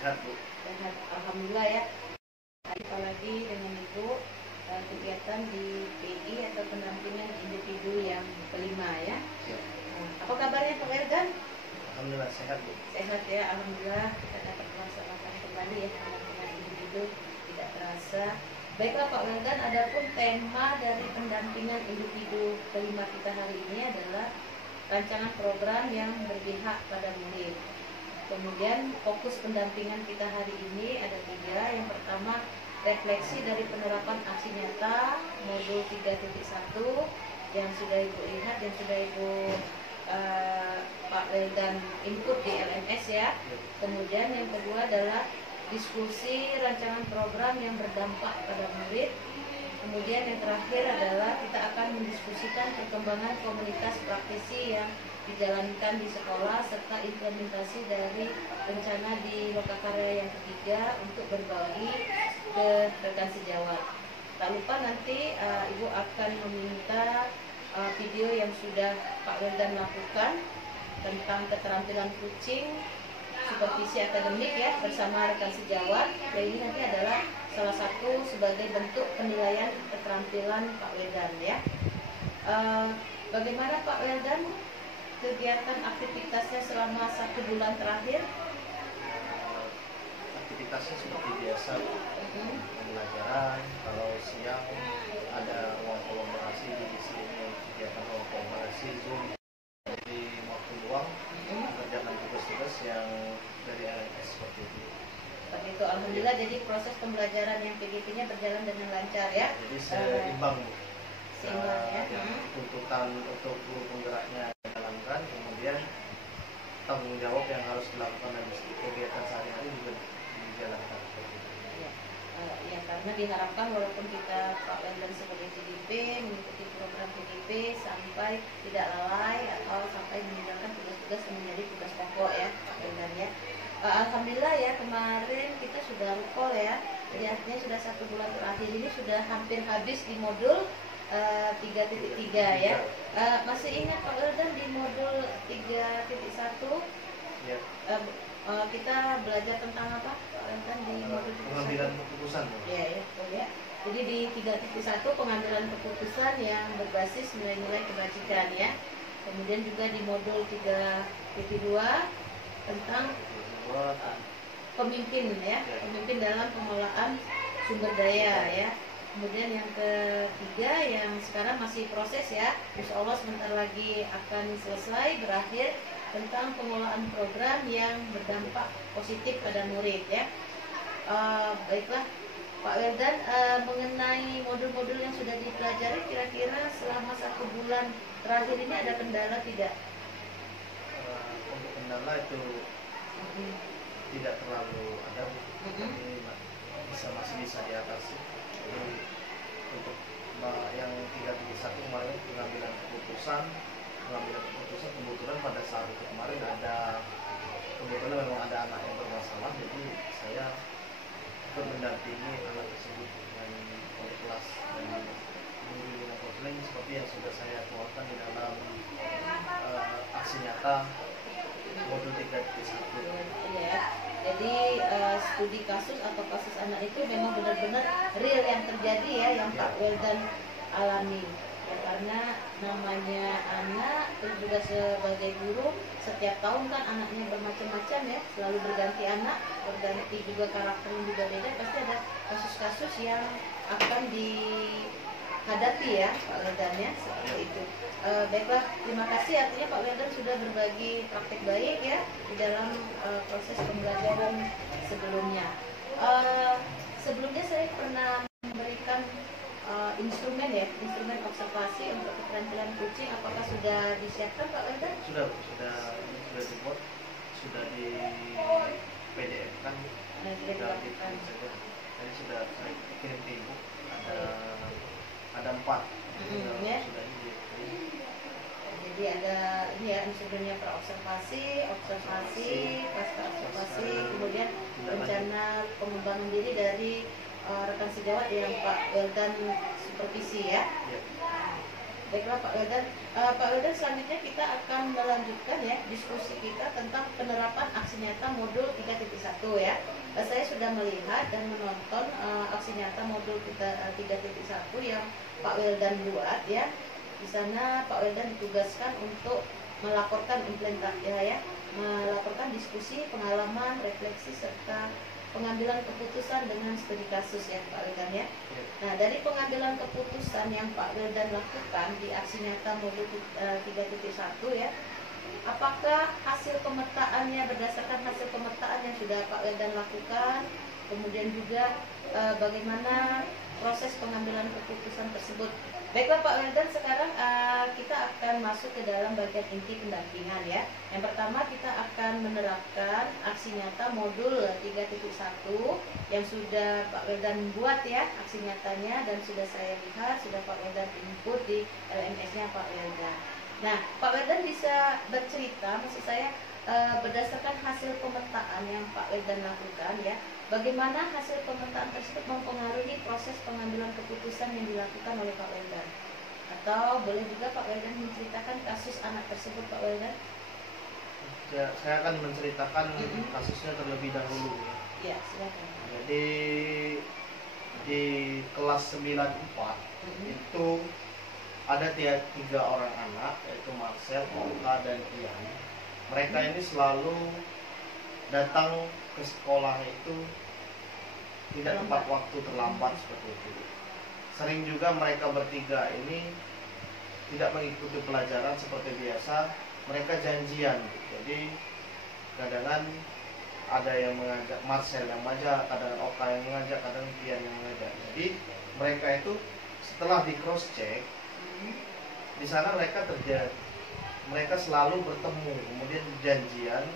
Sehat, Bu. Sehat, alhamdulillah ya. Apalagi dengan Ibu kegiatan di PI atau pendampingan individu yang kelima ya. Apa kabarnya Pak Weldan? Alhamdulillah sehat, Bu. Sehat ya, alhamdulillah kita dapat melaksanakan kembali ya pendampingan individu tidak terasa. Baiklah Pak Weldan, adapun tema dari pendampingan individu kelima kita hari ini adalah rancangan program yang berpihak pada murid. Kemudian fokus pendampingan kita hari ini ada 3. Yang pertama, refleksi dari penerapan aksi nyata modul 3.1 yang sudah Ibu lihat, yang sudah Ibu Pak Weldan input di LMS ya. Kemudian yang kedua adalah diskusi rancangan program yang berdampak pada murid. Kemudian yang terakhir adalah kita akan mendiskusikan perkembangan komunitas praktisi yang dijalankan di sekolah serta implementasi dari rencana di Lokakarya yang ketiga untuk berbagi ke rekan sejawat. Tak lupa nanti Ibu akan meminta video yang sudah Pak Weldan lakukan tentang keterampilan kucing supervisi akademik ya bersama rekan sejawat. Dan ini nanti adalah salah satu sebagai bentuk penilaian keterampilan Pak Weldan ya. Bagaimana Pak Weldan kegiatan aktivitasnya selama 1 bulan terakhir? Aktivitasnya seperti biasa, pembelajaran. Kalau siang ada ruang kolaborasi di sini, kegiatan ruang kolaborasi Zoom. Jadi waktu luang mengerjakan tugas-tugas yang dari LMS seperti itu. Seperti itu, alhamdulillah. Jadi proses pembelajaran yang PGP-nya berjalan dengan lancar ya. Jadi seimbang, Bu. Seimbang ya. Tuntutan untuk guru penggeraknya dijalankan, kemudian tanggung jawab yang harus dilakukan dan kegiatan sehari-hari juga dijalankan. Ya, karena diharapkan walaupun kita Pak Weldan sebagai CDP mengikuti program PGP sampai tidak lalai atau sampai meninggalkan tugas-tugas yang menjadi tugas pokok ya Pak Weldan ya. Alhamdulillah ya, kemarin kita sudah recall ya. Jadi artinya sudah 1 bulan terakhir ini sudah hampir habis di modul 3.3 ya. Masih ingat Pak Weldan di modul 3.1 ya. Kita belajar tentang apa Pak Weldan di modul 3.1? Pengambilan keputusan. Ya, betul ya. Jadi di 3.1 pengambilan keputusan yang berbasis nilai-nilai kebajikan ya. Kemudian juga di modul 3.2 tentang pemimpin ya, pemimpin dalam pengelolaan sumber daya ya. Kemudian yang ketiga yang sekarang masih proses ya, insya Allah sebentar lagi akan selesai berakhir, tentang pengelolaan program yang berdampak positif pada murid ya. Baiklah Pak Weldan, mengenai modul-modul yang sudah dipelajari kira-kira selama 1 bulan terakhir ini ada kendala tidak? Untuk kendala itu tidak terlalu ada, tapi masih bisa diatasi. Jadi untuk yang 3.1 kemarin pengambilan keputusan kebetulan pada saat itu kemarin kebetulan memang ada anak yang bermasalah, jadi saya ikut mendampingi anak tersebut dan oleh kelas dan memberikan konseling seperti yang sudah saya keluarkan di dalam aksi nyata modul 3.1. Ya, jadi studi kasus atau kasus anak itu memang benar-benar real yang terjadi ya, yang Pak Weldan alami. Ya, karena namanya anak, terus juga sebagai guru setiap tahun kan anaknya bermacam-macam ya, selalu berganti anak, berganti juga karakternya juga beda, pasti ada kasus-kasus yang akan dihadapi ya Pak Weldan ya, seperti itu. Baiklah, terima kasih artinya Pak Weldan sudah berbagi praktek baik ya di dalam proses pembelajaran sebelumnya. Sebelumnya saya pernah memberikan instrumen observasi untuk keterampilan kucing. Apakah sudah disiapkan Pak Weldan? Sudah dibuat, sudah di PDF kan, sudah dikirim saja. Tadi sudah saya kirim ke Ibu, ada 4 ya. Sudah ini. Jadi ada ini ya instrumennya praobservasi, pasca observasi, kemudian rencana pengembangan diri dari rekan sejawat yang Pak Weldan supervisi ya. Baiklah Pak Wildan, Pak Wildan, selanjutnya kita akan melanjutkan ya diskusi kita tentang penerapan aksi nyata modul 3.1 ya. Saya sudah melihat dan menonton aksi nyata modul kita 3.1 yang Pak Wildan buat ya. Di sana Pak Wildan ditugaskan untuk melaporkan implementasi ya, melaporkan diskusi, pengalaman, refleksi serta pengambilan keputusan dengan studi kasus ya Pak Wildan ya. Nah, dari pengambilan keputusan yang Pak Wildan lakukan di aksi nyata modul 3.1 ya, apakah hasil pemetaannya berdasarkan hasil pemetaan yang sudah Pak Wildan lakukan, kemudian juga bagaimana proses pengambilan keputusan tersebut. Baiklah Pak Wildan, sekarang kita akan masuk ke dalam bagian inti pendampingan ya. Yang pertama kita akan menerapkan aksi nyata modul 3.1 yang sudah Pak Wildan buat ya aksi nyatanya, dan sudah saya lihat sudah Pak Wildan input di LMS-nya Pak Wildan. Nah, Pak Wildan bisa bercerita, maksud saya berdasarkan hasil pemetaan yang Pak Wildan lakukan ya, bagaimana hasil pemetaan tersebut mempengaruhi proses pengambilan keputusan yang dilakukan oleh Pak Wildan? Atau boleh juga Pak Wildan menceritakan kasus anak tersebut Pak Wildan? Ya, saya akan menceritakan kasusnya terlebih dahulu ya. Ya, silakan. Jadi di kelas 94 itu ada 3 orang anak, yaitu Marcel, Oka, dan Ian. Mereka ini selalu datang ke sekolah itu tidak tepat waktu, terlambat seperti itu. Sering juga mereka bertiga ini tidak mengikuti pelajaran seperti biasa. Mereka janjian, jadi kadang ada yang mengajak, Marcel yang mengajak, kadang Oka yang mengajak, kadang Ian yang mengajak. Jadi mereka itu setelah di cross check, di sana mereka selalu bertemu, kemudian janjian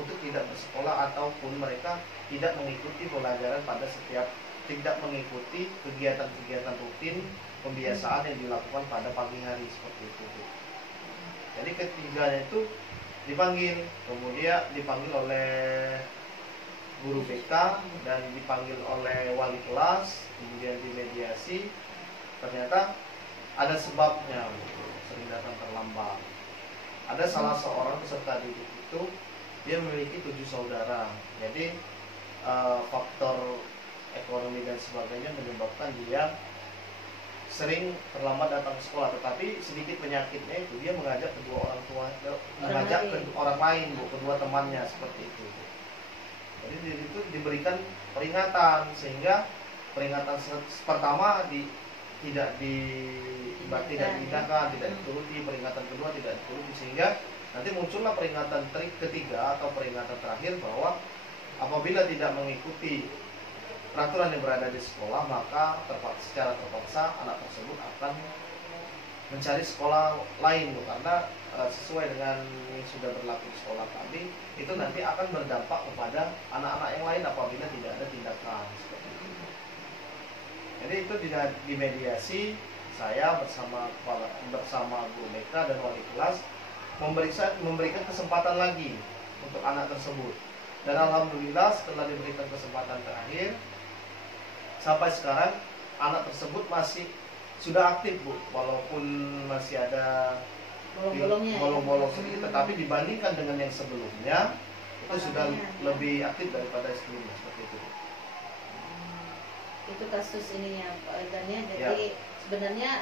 untuk tidak bersekolah ataupun mereka tidak mengikuti pelajaran pada tidak mengikuti kegiatan-kegiatan rutin pembiasaan yang dilakukan pada pagi hari seperti itu. Jadi ketiganya itu dipanggil, kemudian dipanggil oleh guru BK dan dipanggil oleh wali kelas, kemudian dimediasi. Ternyata ada sebabnya, sering datang terlambat. Ada salah seorang peserta didik itu, dia memiliki 7 saudara. Jadi faktor ekonomi dan sebagainya menyebabkan dia sering terlambat datang ke sekolah. Tetapi sedikit penyakitnya itu dia mengajak kedua orang tua, orang lain, kedua temannya seperti itu. Jadi itu diberikan peringatan, sehingga peringatan pertama tidak diindahkan, tidak dituruti, peringatan kedua tidak dituruti, sehingga nanti muncullah peringatan ketiga atau peringatan terakhir bahwa apabila tidak mengikuti peraturan yang berada di sekolah, maka secara terpaksa anak tersebut akan mencari sekolah lain, karena sesuai dengan yang sudah berlaku di sekolah tadi, itu nanti akan berdampak kepada anak-anak yang lain apabila tidak ada tindakan seperti itu. Jadi itu dimediasi, saya bersama guru BK dan wali kelas memberikan kesempatan lagi untuk anak tersebut. Dan alhamdulillah setelah diberikan kesempatan terakhir, sampai sekarang anak tersebut masih sudah aktif Bu, walaupun masih ada bolong-bolong sedikit, tetapi dibandingkan dengan yang sebelumnya itu sudah lebih aktif daripada sebelumnya seperti itu. Itu kasus ininya Pak Wildan. Jadi sebenarnya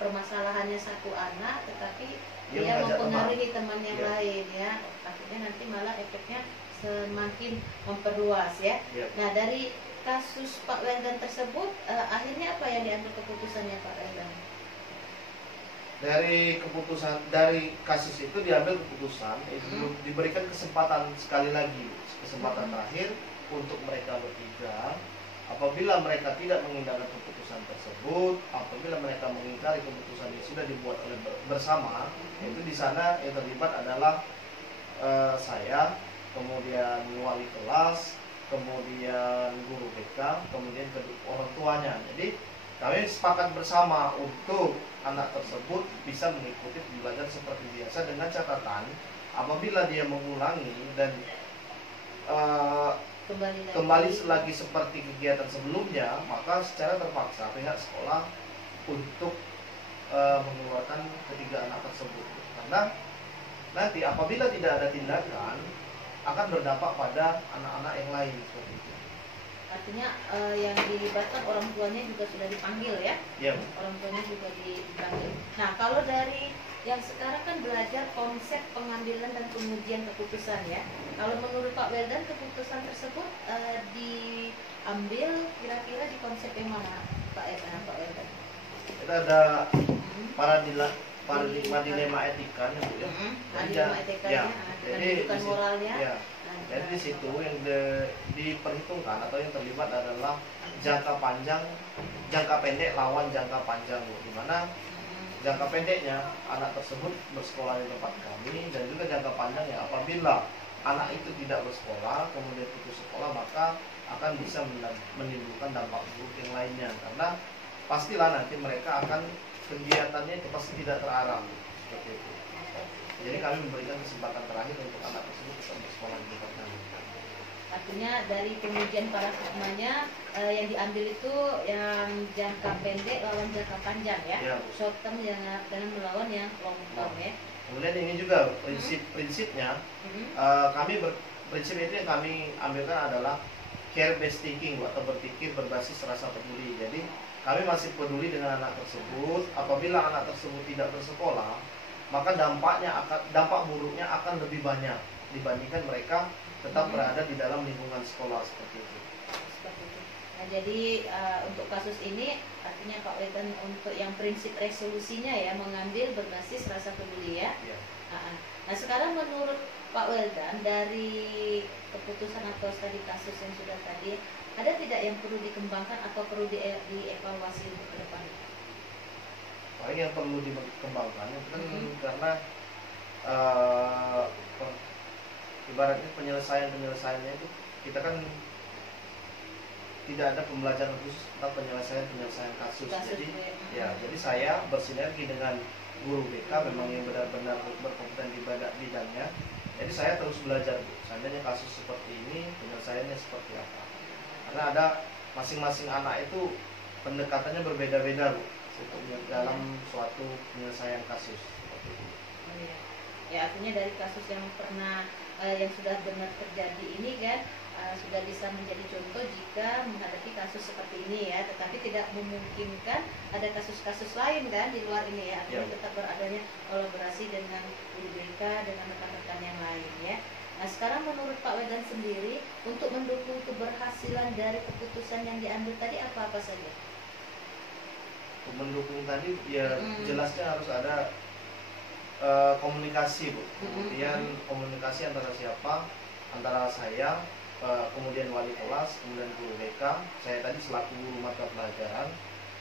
permasalahannya satu anak, tetapi dia mempengaruhi teman yang lain ya. Akhirnya nanti malah efeknya semakin memperluas ya. Nah, dari kasus Pak Wildan tersebut akhirnya apa yang diambil keputusannya Pak Wildan? Dari kasus itu diambil keputusan, itu diberikan kesempatan sekali lagi, kesempatan terakhir untuk mereka bertiga. Apabila mereka tidak mengindahkan keputusan tersebut, apabila mereka mengingkari keputusan yang sudah dibuat oleh bersama, itu di sana yang terlibat adalah saya, kemudian wali kelas, kemudian guru BK, kemudian orang tuanya. Jadi kami sepakat bersama untuk anak tersebut bisa mengikuti pembelajaran seperti biasa, dengan catatan apabila dia mengulangi dan kembali lagi seperti kegiatan sebelumnya, maka secara terpaksa pihak sekolah untuk mengeluarkan ketiga anak tersebut, karena nanti apabila tidak ada tindakan akan berdampak pada anak-anak yang lain seperti itu. Artinya yang dilibatkan orang tuanya juga sudah dipanggil ya? Ya. Orang tuanya juga dipanggil. Nah, kalau dari yang sekarang kan belajar konsep pengambilan dan pengujian keputusan ya. Kalau menurut Pak Weldan keputusan tersebut diambil kira-kira di konsep yang mana Pak Weldan? Kita ada paradigma dilema etika ya. Dilema etikanya, jadi bukan moralnya. Ya. Jadi di situ yang diperhitungkan atau yang terlibat adalah jangka panjang, jangka pendek lawan jangka panjang, di mana jangka pendeknya anak tersebut bersekolah di tempat kami, dan juga jangka panjangnya apabila anak itu tidak bersekolah kemudian putus sekolah, maka akan bisa menimbulkan dampak buruk yang lainnya, karena pastilah nanti mereka akan kegiatannya itu pasti tidak terarah seperti itu. Jadi kami memberikan kesempatan terakhir untuk anak tersebut bisa bersekolah di tempat kami. Artinya dari pengujian paradigmanya yang diambil itu yang jangka pendek lawan jangka panjang ya, short term dengan melawan yang long term ya. Kemudian ini juga prinsipnya kami prinsip itu yang kami ambilkan adalah care based thinking atau berpikir berbasis rasa peduli. Jadi kami masih peduli dengan anak tersebut. Apabila anak tersebut tidak bersekolah, maka dampak buruknya akan lebih banyak dibandingkan mereka tetap berada di dalam lingkungan sekolah seperti itu. Nah, jadi untuk kasus ini artinya Pak Weldan untuk yang prinsip resolusinya ya mengambil berbasis rasa peduli ya. Nah, sekarang menurut Pak Weldan dari keputusan atau studi kasus yang sudah tadi, ada tidak yang perlu dikembangkan atau perlu dievaluasi untuk ke depan? Paling yang perlu dikembangkan itu kan karena ibaratnya penyelesaiannya itu kita kan tidak ada pembelajaran khusus tentang penyelesaian kasus. Jadi saya bersinergi dengan guru BK memang yang benar-benar berkompeten di bidangnya. Jadi saya terus belajar, seandainya kasus seperti ini penyelesaiannya seperti apa. Karena ada masing-masing anak itu pendekatannya berbeda-beda, Bu, untuk dalam suatu penyelesaian kasus seperti itu. Ya, artinya dari kasus yang pernah yang sudah benar terjadi ini kan sudah bisa menjadi contoh jika menghadapi kasus seperti ini ya, tetapi tidak memungkinkan ada kasus-kasus lain kan di luar ini ya, artinya tetap beradanya kolaborasi dengan guru BK dengan rekan-rekan yang lain ya. Nah, sekarang menurut Pak Weldan sendiri untuk mendukung keberhasilan dari keputusan yang diambil tadi apa saja? Untuk mendukung tadi ya jelasnya harus ada komunikasi, Bu. Kemudian komunikasi antara siapa? Antara saya, kemudian wali kelas, kemudian guru BK, saya tadi selaku guru mata pelajaran,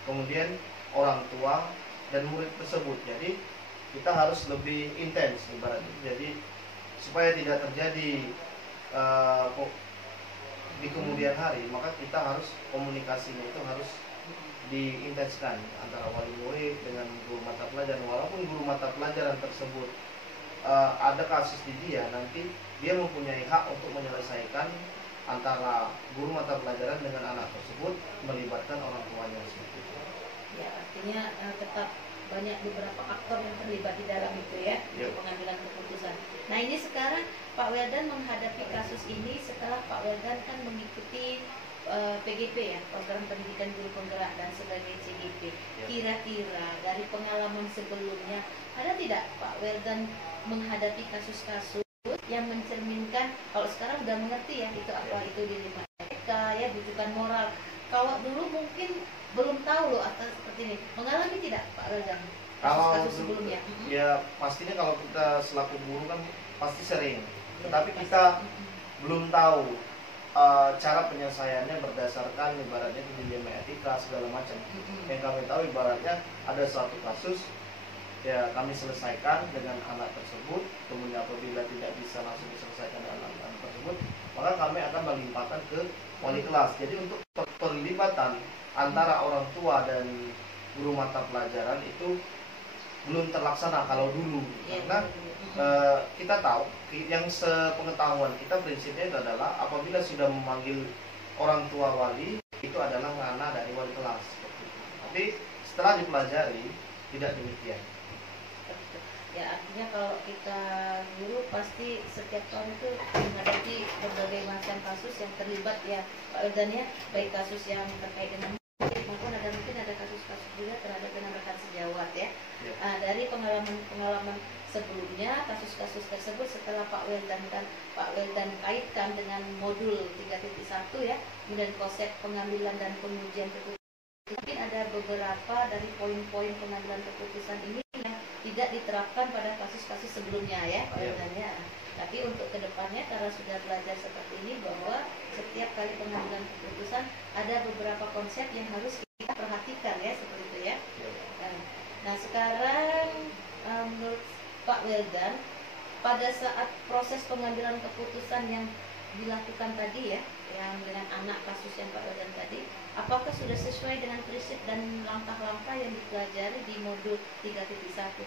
kemudian orang tua dan murid tersebut. Jadi kita harus lebih intens ibaratnya. Jadi supaya tidak terjadi di kemudian hari, maka kita harus komunikasinya itu harus diintenskan antara wali murid dengan guru mata pelajaran. Walaupun guru mata pelajaran tersebut ada kasus di dia, nanti dia mempunyai hak untuk menyelesaikan antara guru mata pelajaran dengan anak tersebut, melibatkan orang tuanya seperti itu. Ya, artinya tetap banyak beberapa aktor yang terlibat di dalam itu ya, untuk pengambilan keputusan. Nah, ini sekarang Pak Weldan menghadapi kasus ini setelah Pak Weldan kan mengikuti PGP ya, program pendidikan guru penggerak dan sebagai CGP. Kira-kira dari pengalaman sebelumnya ada tidak Pak Weldan menghadapi kasus-kasus yang mencerminkan, kalau sekarang udah mengerti ya itu apa itu dilema etika ya, rujukan moral. Kalau dulu mungkin belum tahu loh atas seperti ini. Mengalami tidak Pak Weldan kasus-kasus sebelumnya? Ya pastinya kalau kita selaku guru kan pasti sering, tetapi kita belum tahu cara penyelesaiannya berdasarkan ibaratnya dilema etika segala macam. Yang kami tahu ibaratnya ada suatu kasus ya kami selesaikan dengan anak tersebut, kemudian apabila tidak bisa langsung diselesaikan dengan anak tersebut, maka kami akan melimpahkan ke wali kelas. Jadi untuk perlibatan antara orang tua dan guru mata pelajaran itu belum terlaksana kalau dulu, karena kita tahu yang sepengetahuan kita prinsipnya itu adalah apabila sudah memanggil orang tua wali itu adalah ranah dari wali kelas. Tapi setelah dipelajari tidak demikian. Betul. Ya artinya kalau kita guru pasti setiap tahun itu menghadapi berbagai macam kasus yang terlibat ya Pak Wildan ya, baik kasus yang terkait dengan maupun mungkin ada kasus-kasus juga terhadap dengan rekan sejawat ya. Ya. Dari pengalaman sebelumnya kasus-kasus tersebut setelah Pak Wildan kaitkan dengan modul 3.1 ya, kemudian konsep pengambilan dan pengujian keputusan, mungkin ada beberapa dari poin-poin pengambilan keputusan ini yang tidak diterapkan pada kasus-kasus sebelumnya ya Pak Wildan ya. Tapi untuk kedepannya karena sudah belajar seperti ini bahwa setiap kali pengambilan keputusan ada beberapa konsep yang harus kita perhatikan ya seperti itu ya. Nah sekarang menurut Pak Wildan, pada saat proses pengambilan keputusan yang dilakukan tadi ya, yang dengan anak kasus yang Pak Wildan tadi, apakah sudah sesuai dengan prinsip dan langkah-langkah yang dipelajari di modul 3.1?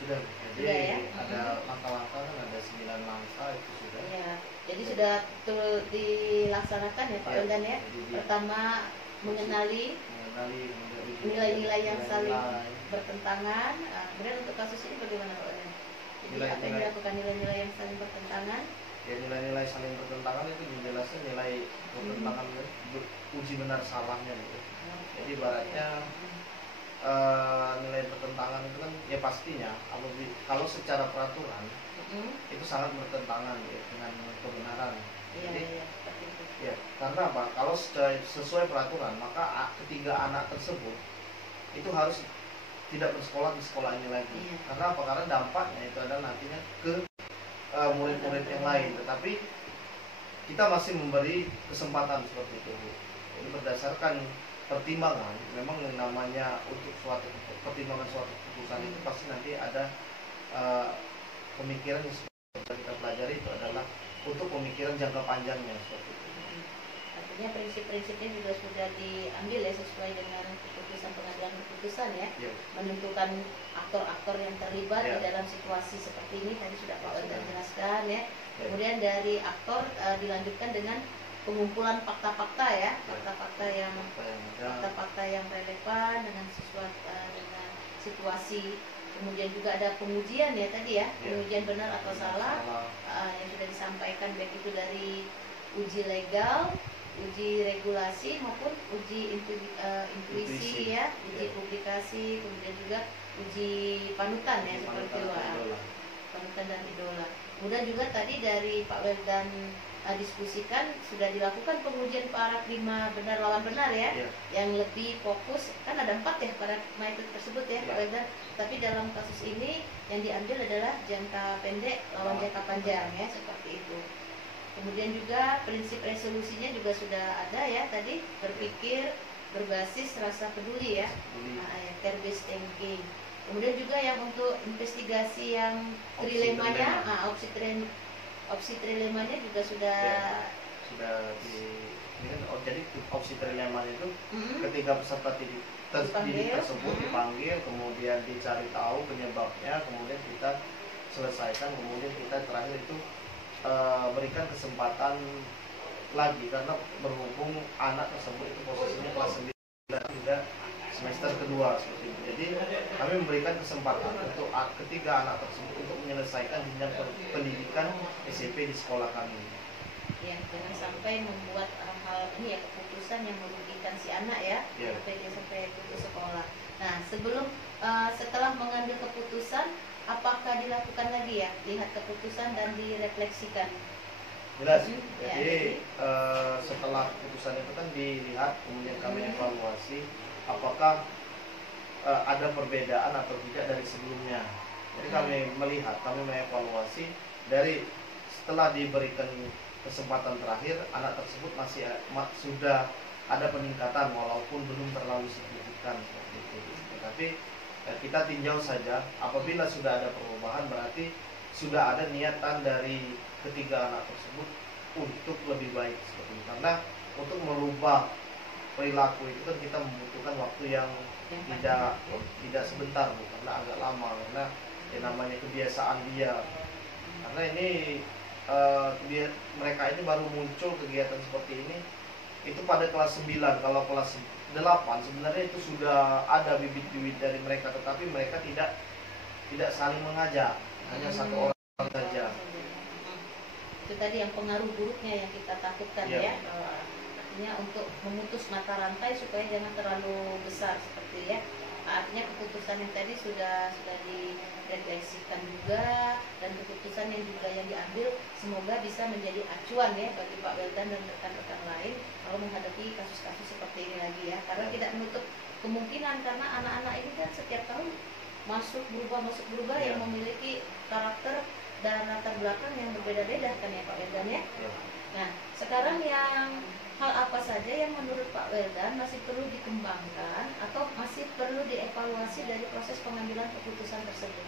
Sudah, jadi sudah, ya? Ada langkah-langkah kan, ada 9 langkah itu sudah. Ya, jadi sudah dilaksanakan ya Pak Wildan ya. Pertama mengenali nilai-nilai yang saling bertentangan. Kemudian untuk kasus ini bagaimana Pak Wildan? Jadi apa yang dilakukan nilai-nilai yang saling bertentangan? Ya nilai-nilai saling bertentangan itu dijelaskan nilai bertentangan uji benar salahnya gitu. Jadi ibaratnya nilai bertentangan itu kan ya pastinya kalau secara peraturan itu sangat bertentangan ya, dengan kebenaran. Jadi ya karena apa? Kalau sesuai peraturan maka ketiga anak tersebut itu harus tidak bersekolah di sekolah ini lagi. Karena apa? Karena dampaknya itu adalah nantinya ke murid-murid yang lain. Tetapi kita masih memberi kesempatan seperti itu. Jadi berdasarkan pertimbangan, memang yang namanya untuk pertimbangan suatu keputusan itu pasti nanti ada pemikiran yang seperti kita pelajari itu adalah untuk pemikiran jangka panjangnya seperti itu. Artinya prinsip-prinsipnya juga sudah diambil ya sesuai dengan keputusan pengambilan keputusan ya, menentukan aktor-aktor yang terlibat di dalam situasi seperti ini tadi sudah Pak Wildan jelaskan ya. Kemudian dari aktor dilanjutkan dengan pengumpulan fakta-fakta ya, fakta-fakta yang relevan dengan dengan situasi. Kemudian juga ada pengujian ya tadi ya, pengujian benar atau salah yang sudah disampaikan baik itu dari uji legal, uji regulasi maupun uji intuisi ya, uji publikasi, kemudian juga uji panutan ya seperti itu, panutan dan idola. Kemudian juga tadi dari Pak Wildan diskusikan sudah dilakukan pengujian paradigma benar lawan benar ya, yang lebih fokus kan ada 4 ya paradigma itu tersebut ya Pak Wildan. Tapi dalam kasus ini yang diambil adalah jangka pendek lawan jangka panjang ya seperti itu. Kemudian juga prinsip resolusinya juga sudah ada ya tadi, berpikir berbasis rasa peduli ya, care-based thinking. Kemudian juga yang untuk investigasi yang trilemanya, opsi trilemanya juga sudah jadi opsi trilema itu ketika peserta didik tersebut dipanggil, kemudian dicari tahu penyebabnya, kemudian kita selesaikan, kemudian kita terakhir itu berikan kesempatan lagi karena berhubung anak tersebut itu posisinya kelas 9 juga semester kedua seperti itu. Jadi kami memberikan kesempatan untuk ketiga anak tersebut untuk menyelesaikan jenjang pendidikan SMP di sekolah kami. Ya, jangan sampai membuat hal ini ya keputusan yang merugikan si anak ya, sampai putus sekolah. Nah, setelah mengambil keputusan, apakah dilakukan lagi ya, lihat keputusan dan direfleksikan? Jelas. Jadi setelah keputusan itu kan dilihat, kemudian kami evaluasi apakah ada perbedaan atau tidak dari sebelumnya. Jadi kami melihat, kami mengevaluasi dari setelah diberikan kesempatan terakhir, anak tersebut sudah ada peningkatan walaupun belum terlalu signifikan seperti itu. Tetapi kita tinjau saja, apabila sudah ada perubahan berarti sudah ada niatan dari ketiga anak tersebut untuk lebih baik seperti itu. Karena untuk merubah perilaku itu kan kita membutuhkan waktu yang tidak sebentar, karena agak lama, karena yang namanya kebiasaan dia. Karena ini mereka ini baru muncul kegiatan seperti ini itu pada kelas 9. Kalau 8 sebenarnya itu sudah ada bibit-bibit dari mereka, tetapi mereka tidak saling mengajak, hanya satu orang saja. Itu tadi yang pengaruh buruknya yang kita takutkan ya. Artinya untuk memutus mata rantai supaya jangan terlalu besar seperti ya. Artinya keputusan yang tadi sudah direfleksikan juga, dan keputusan yang juga yang diambil semoga bisa menjadi acuan ya bagi Pak Weldan dan rekan-rekan lain kalau menghadapi kasus-kasus seperti ini lagi ya. Karena tidak menutup kemungkinan, karena anak-anak ini kan setiap tahun masuk berubah yang memiliki karakter dan latar belakang yang berbeda-beda kan ya Pak Weldan ya. Nah sekarang yang hal apa saja yang menurut Pak Weldan masih perlu dikembangkan atau masih perlu dievaluasi dari proses pengambilan keputusan tersebut?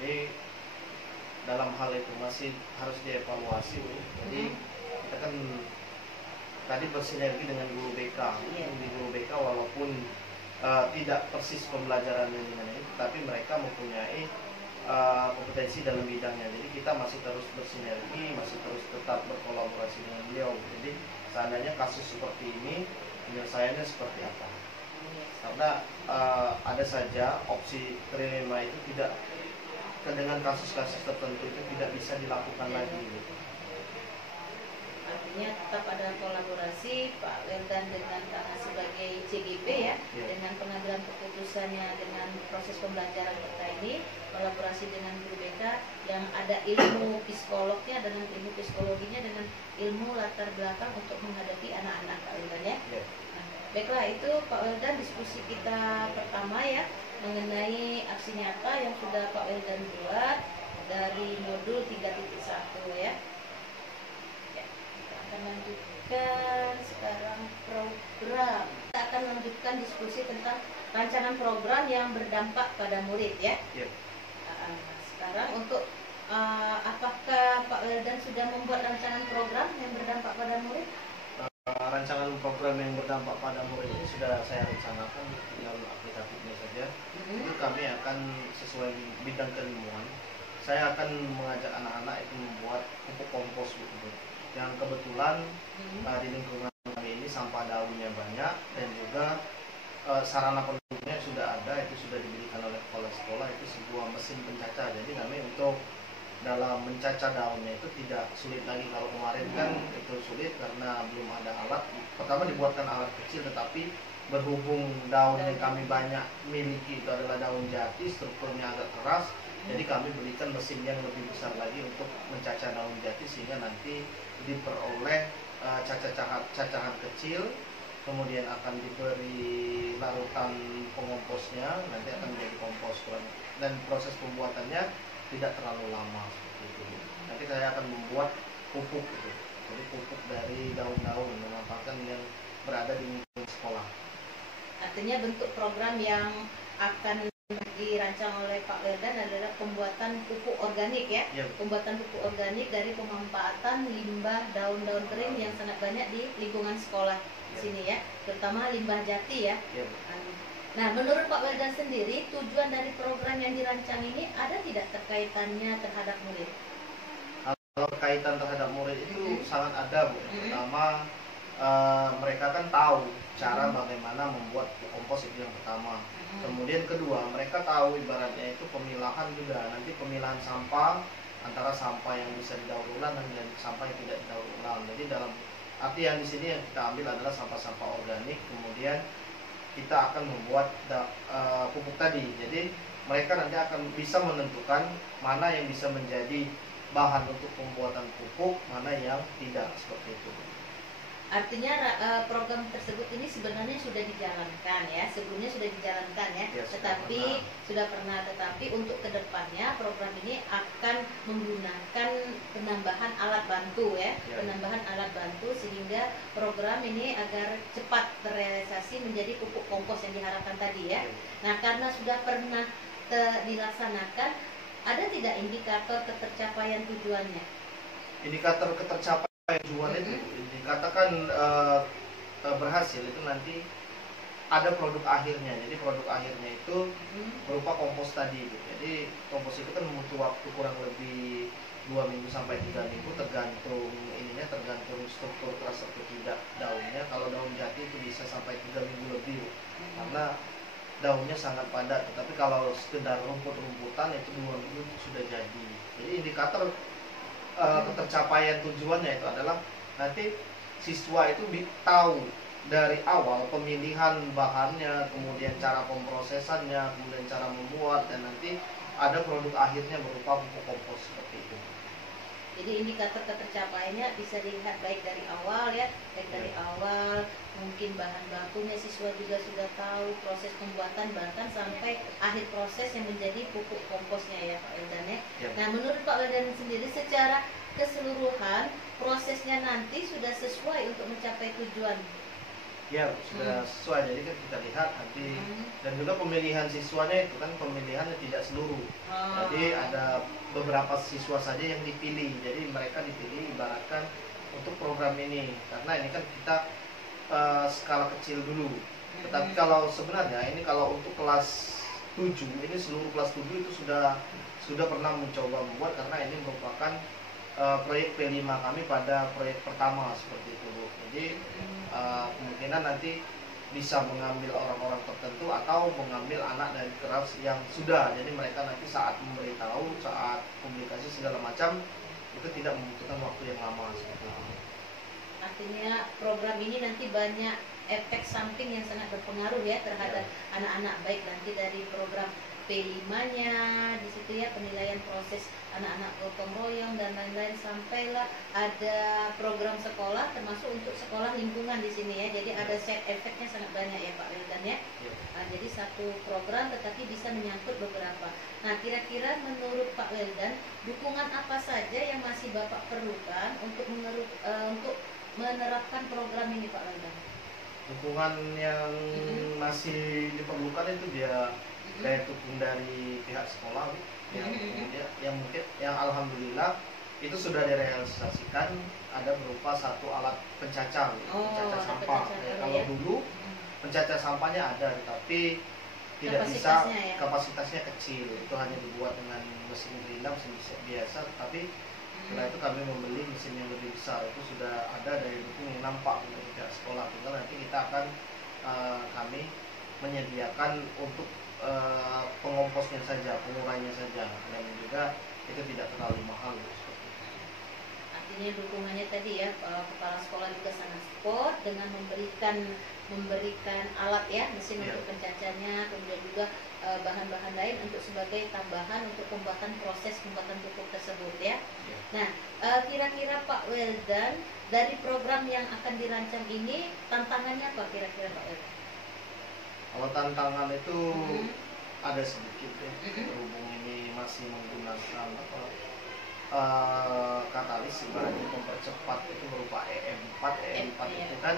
Jadi dalam hal itu masih harus dievaluasi, Bu. Jadi kita kan tadi bersinergi dengan guru BK. Di guru BK walaupun tidak persis pembelajarannya dengan ini, tetapi mereka mempunyai kompetensi dalam bidangnya. Jadi kita masih terus bersinergi, masih terus tetap berkolaborasi dengan beliau. Jadi seandainya kasus seperti ini, penyelesaiannya seperti apa? Karena ada saja opsi trilema itu tidak, dengan kasus-kasus tertentu itu tidak bisa dilakukan lagi. Gitu. Artinya tetap ada kolaborasi Pak Weldan dengan karena sebagai CGP ya, dengan pengambilan keputusannya, dengan proses pembelajaran kita ini, kolaborasi dengan guru BK yang ada ilmu psikolognya dengan ilmu psikologinya, dengan ilmu latar belakang untuk menghadapi anak-anak Pak Weldan ya. Nah, baiklah, itu Pak Weldan diskusi kita pertama ya mengenai aksi nyata yang sudah Pak Weldan buat dari modul 3.1 ya. Akan lanjutkan sekarang program. Kita akan lanjutkan diskusi tentang rancangan program yang berdampak pada murid ya. Sekarang untuk apakah Pak Weldan sudah membuat rancangan program yang berdampak pada murid? Rancangan program yang berdampak pada murid ini sudah saya rencanakan, tinggal aplikatifnya saja. Itu kami akan sesuai bidang keilmuan. Saya akan mengajak anak-anak itu membuat pupuk kompos gitu. Yang kebetulan di lingkungan kami ini sampah daunnya banyak, dan juga sarana pendukungnya sudah ada, itu sudah diberikan oleh kepala sekolah, itu sebuah mesin pencaca. Jadi kami untuk dalam mencaca daunnya itu tidak sulit lagi. Kalau kemarin kan itu sulit karena belum ada alat. Pertama dibuatkan alat kecil, tetapi berhubung daun yang kami banyak miliki itu adalah daun jati, strukturnya agak keras, jadi kami berikan mesin yang lebih besar lagi untuk mencaca daun jati, sehingga nanti diperoleh cacahan kecil, kemudian akan diberi larutan pengomposnya, nanti akan menjadi kompos, dan proses pembuatannya tidak terlalu lama seperti itu. Nanti saya akan membuat pupuk gitu. Jadi pupuk dari daun-daun memanfaatkan yang berada di lingkungan sekolah. Artinya bentuk program yang akan dirancang oleh Pak Weldan adalah pembuatan pupuk organik ya. Pembuatan pupuk organik dari pemanfaatan limbah daun-daun kering yang sangat banyak di lingkungan sekolah di sini ya, terutama limbah jati ya. Nah, menurut Pak Weldan sendiri, tujuan dari program yang dirancang ini ada tidak terkaitannya terhadap murid? Kalau kaitan terhadap murid itu sangat ada, Bu. Pertama, mereka kan tahu cara bagaimana membuat kompos, itu yang pertama. Kemudian kedua, mereka tahu ibaratnya itu pemilahan juga. Nanti pemilahan sampah antara sampah yang bisa didaur ulang dan sampah yang tidak didaur ulang. Jadi dalam arti yang di sini yang kita ambil adalah sampah-sampah organik. Kemudian kita akan membuat pupuk tadi. Jadi mereka nanti akan bisa menentukan mana yang bisa menjadi bahan untuk pembuatan pupuk, mana yang tidak, seperti itu. Artinya program tersebut ini sebenarnya sudah dijalankan ya, sebelumnya sudah dijalankan ya, tetapi untuk kedepannya program ini akan menggunakan penambahan alat bantu ya, penambahan alat bantu sehingga program ini agar cepat terrealisasi menjadi pupuk kompos yang diharapkan tadi ya. Nah, karena sudah pernah dilaksanakan, ada tidak indikator ketercapaian tujuannya? Indikator ketercapaian tujuan itu dikatakan berhasil itu nanti ada produk akhirnya. Jadi produk akhirnya itu berupa kompos tadi gitu. Jadi kompos itu kan membutuh waktu kurang lebih 2 minggu sampai 3 minggu, tergantung ininya, tergantung struktur keras atau tidak daunnya. Kalau daun jati itu bisa sampai 3 minggu lebih, karena daunnya sangat padat. Tetapi kalau sekedar rumput-rumputan itu 2 minggu sudah jadi. Jadi indikator ketercapaian tujuannya itu adalah nanti siswa itu tahu dari awal pemilihan bahannya, kemudian cara pemprosesannya, kemudian cara membuat, dan nanti ada produk akhirnya berupa pupuk kompos seperti itu. Jadi indikator ketercapaiannya bisa dilihat baik dari awal ya, baik dari awal mungkin bahan bakunya siswa juga sudah tahu, proses pembuatan bahkan sampai akhir proses yang menjadi pupuk komposnya ya Pak Wildan ya. Nah menurut Pak Wildan sendiri secara keseluruhan prosesnya nanti sudah sesuai untuk mencapai tujuan? Ya sudah sesuai, jadi kan kita lihat nanti dan juga pemilihan siswanya itu kan pemilihannya tidak seluruh. Jadi ada beberapa siswa saja yang dipilih, jadi mereka dipilih ibaratkan untuk program ini, karena ini kan kita skala kecil dulu. Tetapi kalau sebenarnya ini kalau untuk kelas 7, ini seluruh kelas 7 itu sudah pernah mencoba membuat, karena ini merupakan proyek P5 kami pada proyek pertama seperti itu Bu. Jadi kemungkinan nanti bisa mengambil orang-orang tertentu atau mengambil anak dari kelas yang sudah, jadi mereka nanti saat memberitahu, saat publikasi segala macam itu tidak membutuhkan waktu yang lama seperti itu. Artinya program ini nanti banyak efek samping yang sangat berpengaruh ya terhadap anak-anak, baik nanti dari program P5-nya di situ ya, penilaian proses anak-anak gotong royong dan lain-lain, sampailah ada program sekolah termasuk untuk sekolah lingkungan di sini ya. Jadi ada set efeknya sangat banyak ya Pak Wildan ya. Jadi satu program tetapi bisa menyangkut beberapa. Nah kira-kira menurut Pak Wildan dukungan apa saja yang masih Bapak perlukan untuk menerapkan program ini Pak Wildan? Dukungan yang masih diperlukan itu dia daya dukung dari pihak sekolah, yang mungkin yang alhamdulillah itu sudah direalisasikan, ada berupa satu alat pencacar, pencacar sampah. Kalau dulu pencacar sampahnya ada, tapi tidak bisa, kapasitasnya kecil, itu hanya dibuat dengan mesin gerinda, mesin biasa. Tapi setelah itu kami membeli mesin yang lebih besar, itu sudah ada daya dukung yang nampak untuk pihak sekolah. Tinggal nanti kita akan kami menyediakan untuk pengomposnya saja, pengurainya saja, dan juga itu tidak terlalu mahal seperti itu. Artinya dukungannya tadi ya, kepala sekolah juga sangat support dengan memberikan alat ya, mesin untuk pencacarnya, kemudian juga bahan-bahan lain untuk sebagai tambahan untuk pembuatan pupuk tersebut ya. Nah kira-kira Pak Wildan dari program yang akan dirancang ini tantangannya apa kira-kira Pak Wildan? Kalau tantangan itu ada sedikit ya, berhubung ini masih menggunakan katalis, ibaratnya mempercepat, itu berupa EM4. EM4 itu kan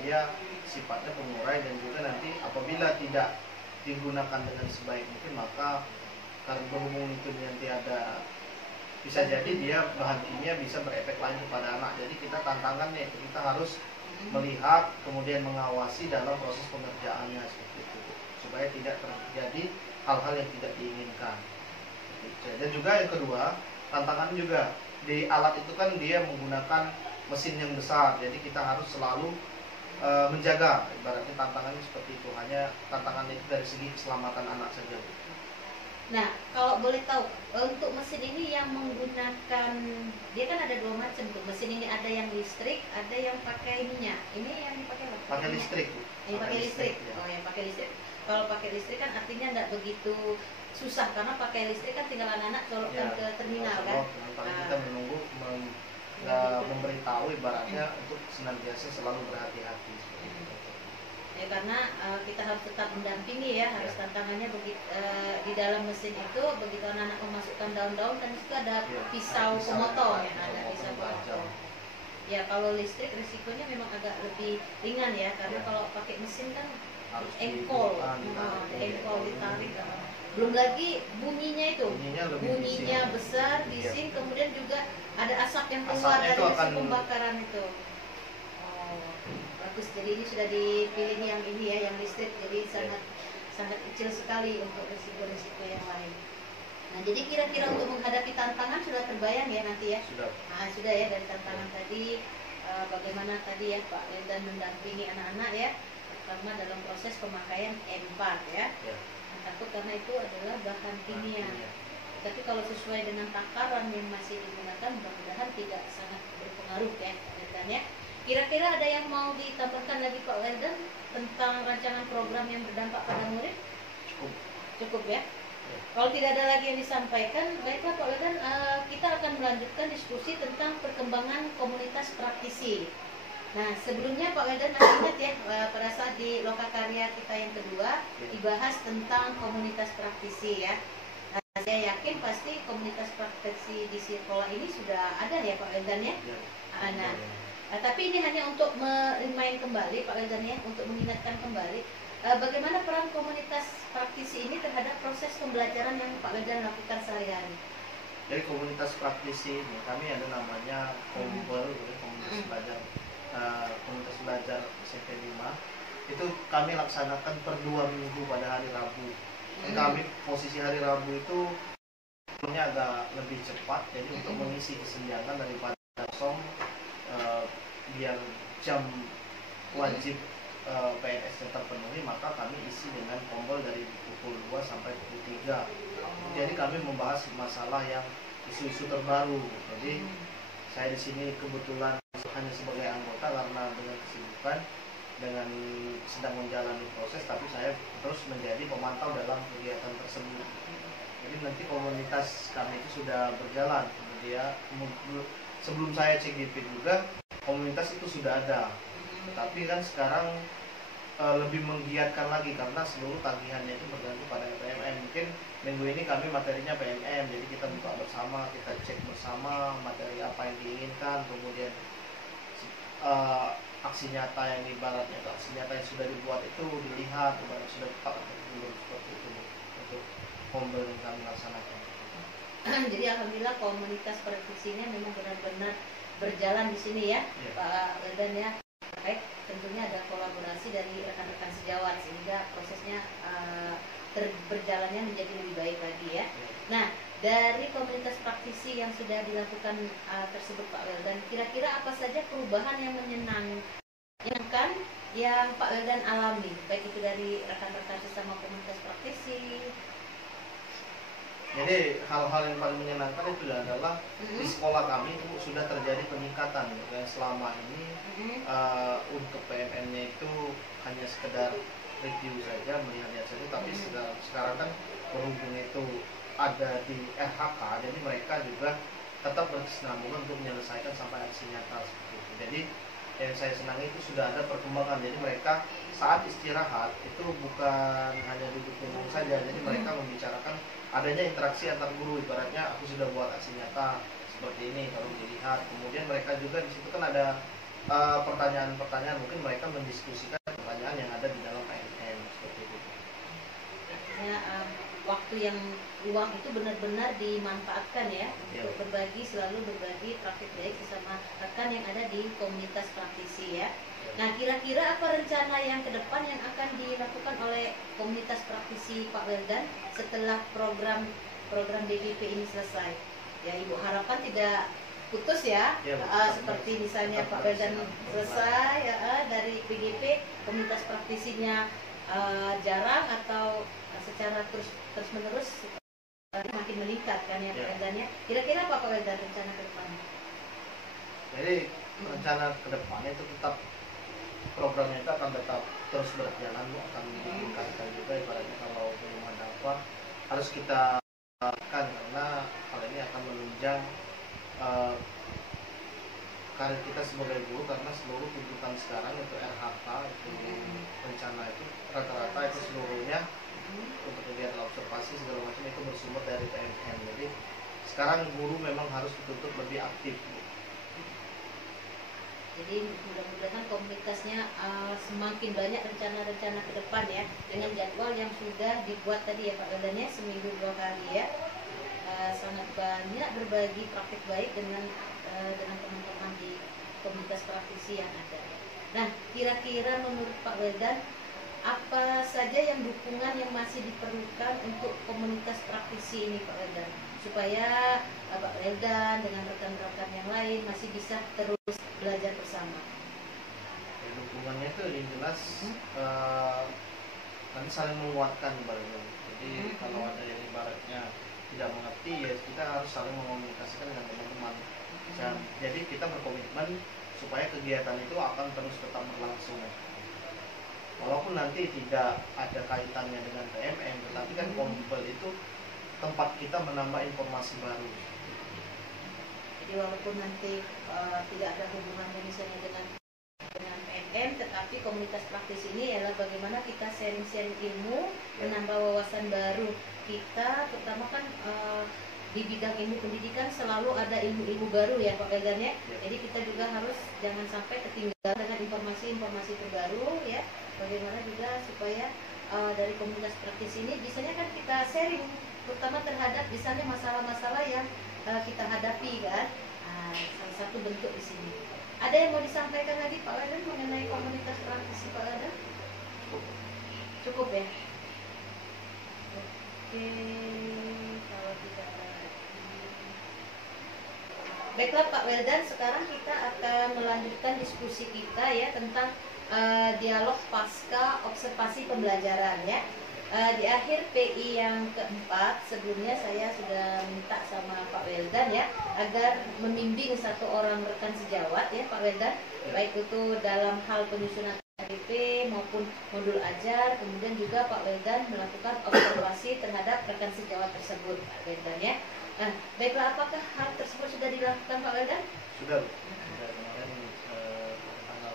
dia sifatnya pengurai, dan juga nanti apabila tidak digunakan dengan sebaik mungkin, maka karena berhubung itu nanti ada, bisa jadi dia bahan kimia bisa berefek lain kepada anak. Jadi kita tantangannya itu kita harus melihat kemudian mengawasi dalam proses pengerjaannya seperti itu, supaya tidak terjadi hal-hal yang tidak diinginkan. Dan juga yang kedua, tantangan juga di alat itu kan dia menggunakan mesin yang besar, jadi kita harus selalu menjaga, ibaratnya tantangannya seperti itu. Hanya tantangannya itu dari segi keselamatan anak saja. Nah, kalau boleh tahu, untuk mesin ini yang menggunakan, dia kan ada dua macam tuh. Mesin ini ada yang listrik, ada yang pakai minyak. Ini yang dipakai apa? Pakai listrik. Ini pakai listrik. Oh, yang pakai listrik. Kalau pakai listrik kan artinya tidak begitu susah, karena pakai listrik kan tinggal anak-anak colokkan ke terminal kan. Kita menunggu memberitahu, ibaratnya untuk senantiasa selalu berhati-hati. Ya, karena kita harus tetap mendampingi ya, harus tantangannya di dalam mesin itu begitu anak-anak memasukkan daun-daun, kan itu ada pisau pemotong ya, ada pisau pemotong. Ya kalau listrik risikonya memang agak lebih ringan ya, karena kalau pakai mesin kan engkol, ditarik. Belum lagi bunyinya itu, bunyinya besar, bising, kemudian juga ada asap yang keluar dari mesin pembakaran itu. Bagus, jadi ini sudah dipilih yang ini ya, yang listrik, jadi sangat kecil sekali untuk risiko-risiko yang lain. Nah, jadi kira-kira untuk menghadapi tantangan sudah terbayang ya nanti ya? Sudah. Nah, sudah ya dari tantangan tadi, bagaimana tadi ya Pak Wildan mendampingi anak-anak ya, terutama dalam proses pemakaian M4 ya. Ya. Takut karena itu adalah bahan kimia. Tapi kalau sesuai dengan takaran yang masih digunakan, mudah-mudahan tidak sangat berpengaruh ya Pak Wildan ya. Kira-kira ada yang mau ditambahkan lagi Pak Wildan tentang rancangan program yang berdampak pada murid? Cukup ya. Kalau tidak ada lagi yang disampaikan, baiklah Pak Wildan, kita akan melanjutkan diskusi tentang perkembangan komunitas praktisi. Nah, sebelumnya Pak Wildan masih ingat ya, pada saat di lokakarya kita yang kedua dibahas tentang komunitas praktisi ya. Nah, saya yakin pasti komunitas praktisi di sekolah ini sudah ada ya Pak Wildan ya. Nah, tapi ini hanya untuk merimain kembali Pak Wildan ya, untuk mengingatkan kembali bagaimana peran komunitas praktisi ini terhadap proses pembelajaran yang Pak Wildan lakukan sehari-hari. Jadi komunitas praktisi ini kami ada namanya Kombel, komunitas belajar SMP 5. Itu kami laksanakan per 2 minggu pada hari Rabu. Jadi kami posisi hari Rabu itu sebenarnya agak lebih cepat, jadi untuk mengisi kesenjangan daripada kosong, biar jam wajib PNS terpenuhi, maka kami isi dengan Kombel dari pukul 2 sampai pukul 3. Jadi kami membahas masalah yang isu-isu terbaru. Jadi saya di sini kebetulan hanya sebagai anggota karena dengan kesibukan, dengan sedang menjalani proses, tapi saya terus menjadi pemantau dalam kegiatan tersebut. Jadi nanti komunitas kami itu sudah berjalan. Kemudian sebelum saya CGP juga komunitas itu sudah ada. Tapi kan sekarang lebih menggiatkan lagi karena seluruh tagihannya itu bergantung pada PMM. Mungkin minggu ini kami materinya PMM, jadi kita buka bersama, kita cek bersama materi apa yang diinginkan, kemudian aksi nyata yang ibaratnya aksi nyata yang sudah dibuat itu dilihat sudah tepat atau belum, seperti itu untuk Kombel yang kami laksanakan. Jadi alhamdulillah komunitas praktisinya memang benar-benar berjalan di sini ya, Pak Wildan ya. Baik, tentunya ada kolaborasi dari rekan-rekan sejawat sehingga prosesnya berjalannya menjadi lebih baik lagi ya. Nah, dari komunitas praktisi yang sudah dilakukan tersebut Pak Wildan, kira-kira apa saja perubahan yang menyenangkan yang Pak Wildan alami, baik itu dari rekan-rekan sesama komunitas praktisi? Jadi hal-hal yang paling menyenangkan itu adalah di sekolah kami itu sudah terjadi peningkatan. Yang selama ini untuk PMN-nya itu hanya sekedar review saja, melihat-lihat saja, tapi sekarang kan berhubung itu ada di RHK, jadi mereka juga tetap berkesinambungan untuk menyelesaikan sampai aksi nyata seperti itu. Jadi yang saya senangi itu sudah ada perkembangan. Jadi mereka saat istirahat itu bukan hanya duduk bengong saja, jadi mereka membicarakan adanya interaksi antar guru. Ibaratnya aku sudah buat aksi nyata seperti ini, kalau dilihat. Kemudian mereka juga di situ kan ada pertanyaan-pertanyaan, mungkin mereka mendiskusikan pertanyaan yang ada di dalam PMN seperti itu. Artinya waktu yang luang itu benar-benar dimanfaatkan ya, untuk berbagi, selalu berbagi praktik baik sesama rekan yang ada di komunitas praktisi ya. Nah, kira-kira apa rencana yang ke depan yang akan dilakukan oleh komunitas praktisi Pak Wildan setelah program BBP ini selesai? Ya, Ibu harapkan tidak putus ya, seperti misalnya Pak Wildan selesai ya, dari PGP, komunitas praktisinya jarang atau secara terus-menerus makin meningkat kan ya Pak Wildan ya. Kira-kira apa Pak Wildan rencana ke depannya? Jadi rencana ke depannya itu tetap programnya itu akan tetap terus berjalan, akan ditingkatkan juga. Ibaratnya kalau belum ada apa harus kita lakukan, karena hal ini akan menunjang karir kita sebagai guru, karena seluruh tuntutan sekarang itu RHK itu rencana itu rata-rata itu seluruhnya untuk kegiatan observasi segala macam itu bersumber dari PMN. Jadi sekarang guru memang harus dituntut lebih aktif. Jadi mudah-mudahan komunitasnya semakin banyak rencana-rencana ke depan ya, dengan jadwal yang sudah dibuat tadi ya Pak Wildan ya, seminggu 2 kali ya. Sangat banyak berbagi praktik baik dengan teman-teman di komunitas praktisi yang ada. Nah, kira-kira menurut Pak Wildan apa saja yang dukungan yang masih diperlukan untuk komunitas praktisi ini Pak Weldan, supaya Pak Weldan dengan rekan-rekan yang lain masih bisa terus belajar bersama. Ya, dukungannya itu yang jelas nanti saling menguatkan ibaratnya. Jadi kalau ada yang ibaratnya tidak mengerti, ya kita harus saling mengomunikasikan dengan teman-teman. Jadi kita berkomitmen supaya kegiatan itu akan terus tetap berlangsung. Walaupun nanti tidak ada kaitannya dengan PMM, tetapi kan Kombel itu tempat kita menambah informasi baru. Jadi walaupun nanti tidak ada hubungannya misalnya dengan PMM, tetapi komunitas praktis ini adalah bagaimana kita sharing-sharing ilmu, menambah wawasan baru kita, terutama kan di bidang ilmu pendidikan selalu ada ilmu-ilmu baru ya Pak Weldan ya. Jadi kita juga harus jangan sampai ketinggalan dengan informasi-informasi terbaru ya. Bagaimana juga supaya dari komunitas praktis ini biasanya kan kita sharing, terutama terhadap misalnya masalah-masalah yang kita hadapi kan. Salah satu bentuk di sini. Ada yang mau disampaikan lagi Pak Weldan mengenai komunitas praktis Pak Weldan? Cukup ya. Oke, kalau tidak lagi. Baiklah Pak Weldan, sekarang kita akan melanjutkan diskusi kita ya tentang dialog pasca observasi pembelajaran ya. Di akhir PI yang keempat, sebelumnya saya sudah minta sama Pak Weldan ya agar membimbing satu orang rekan sejawat ya Pak Weldan, baik itu dalam hal penyusunan KTP maupun modul ajar, kemudian juga Pak Weldan melakukan observasi terhadap rekan sejawat tersebut Pak Weldan ya. Baiklah, apakah hal tersebut sudah dilakukan Pak Weldan? Sudah kemarin tanggal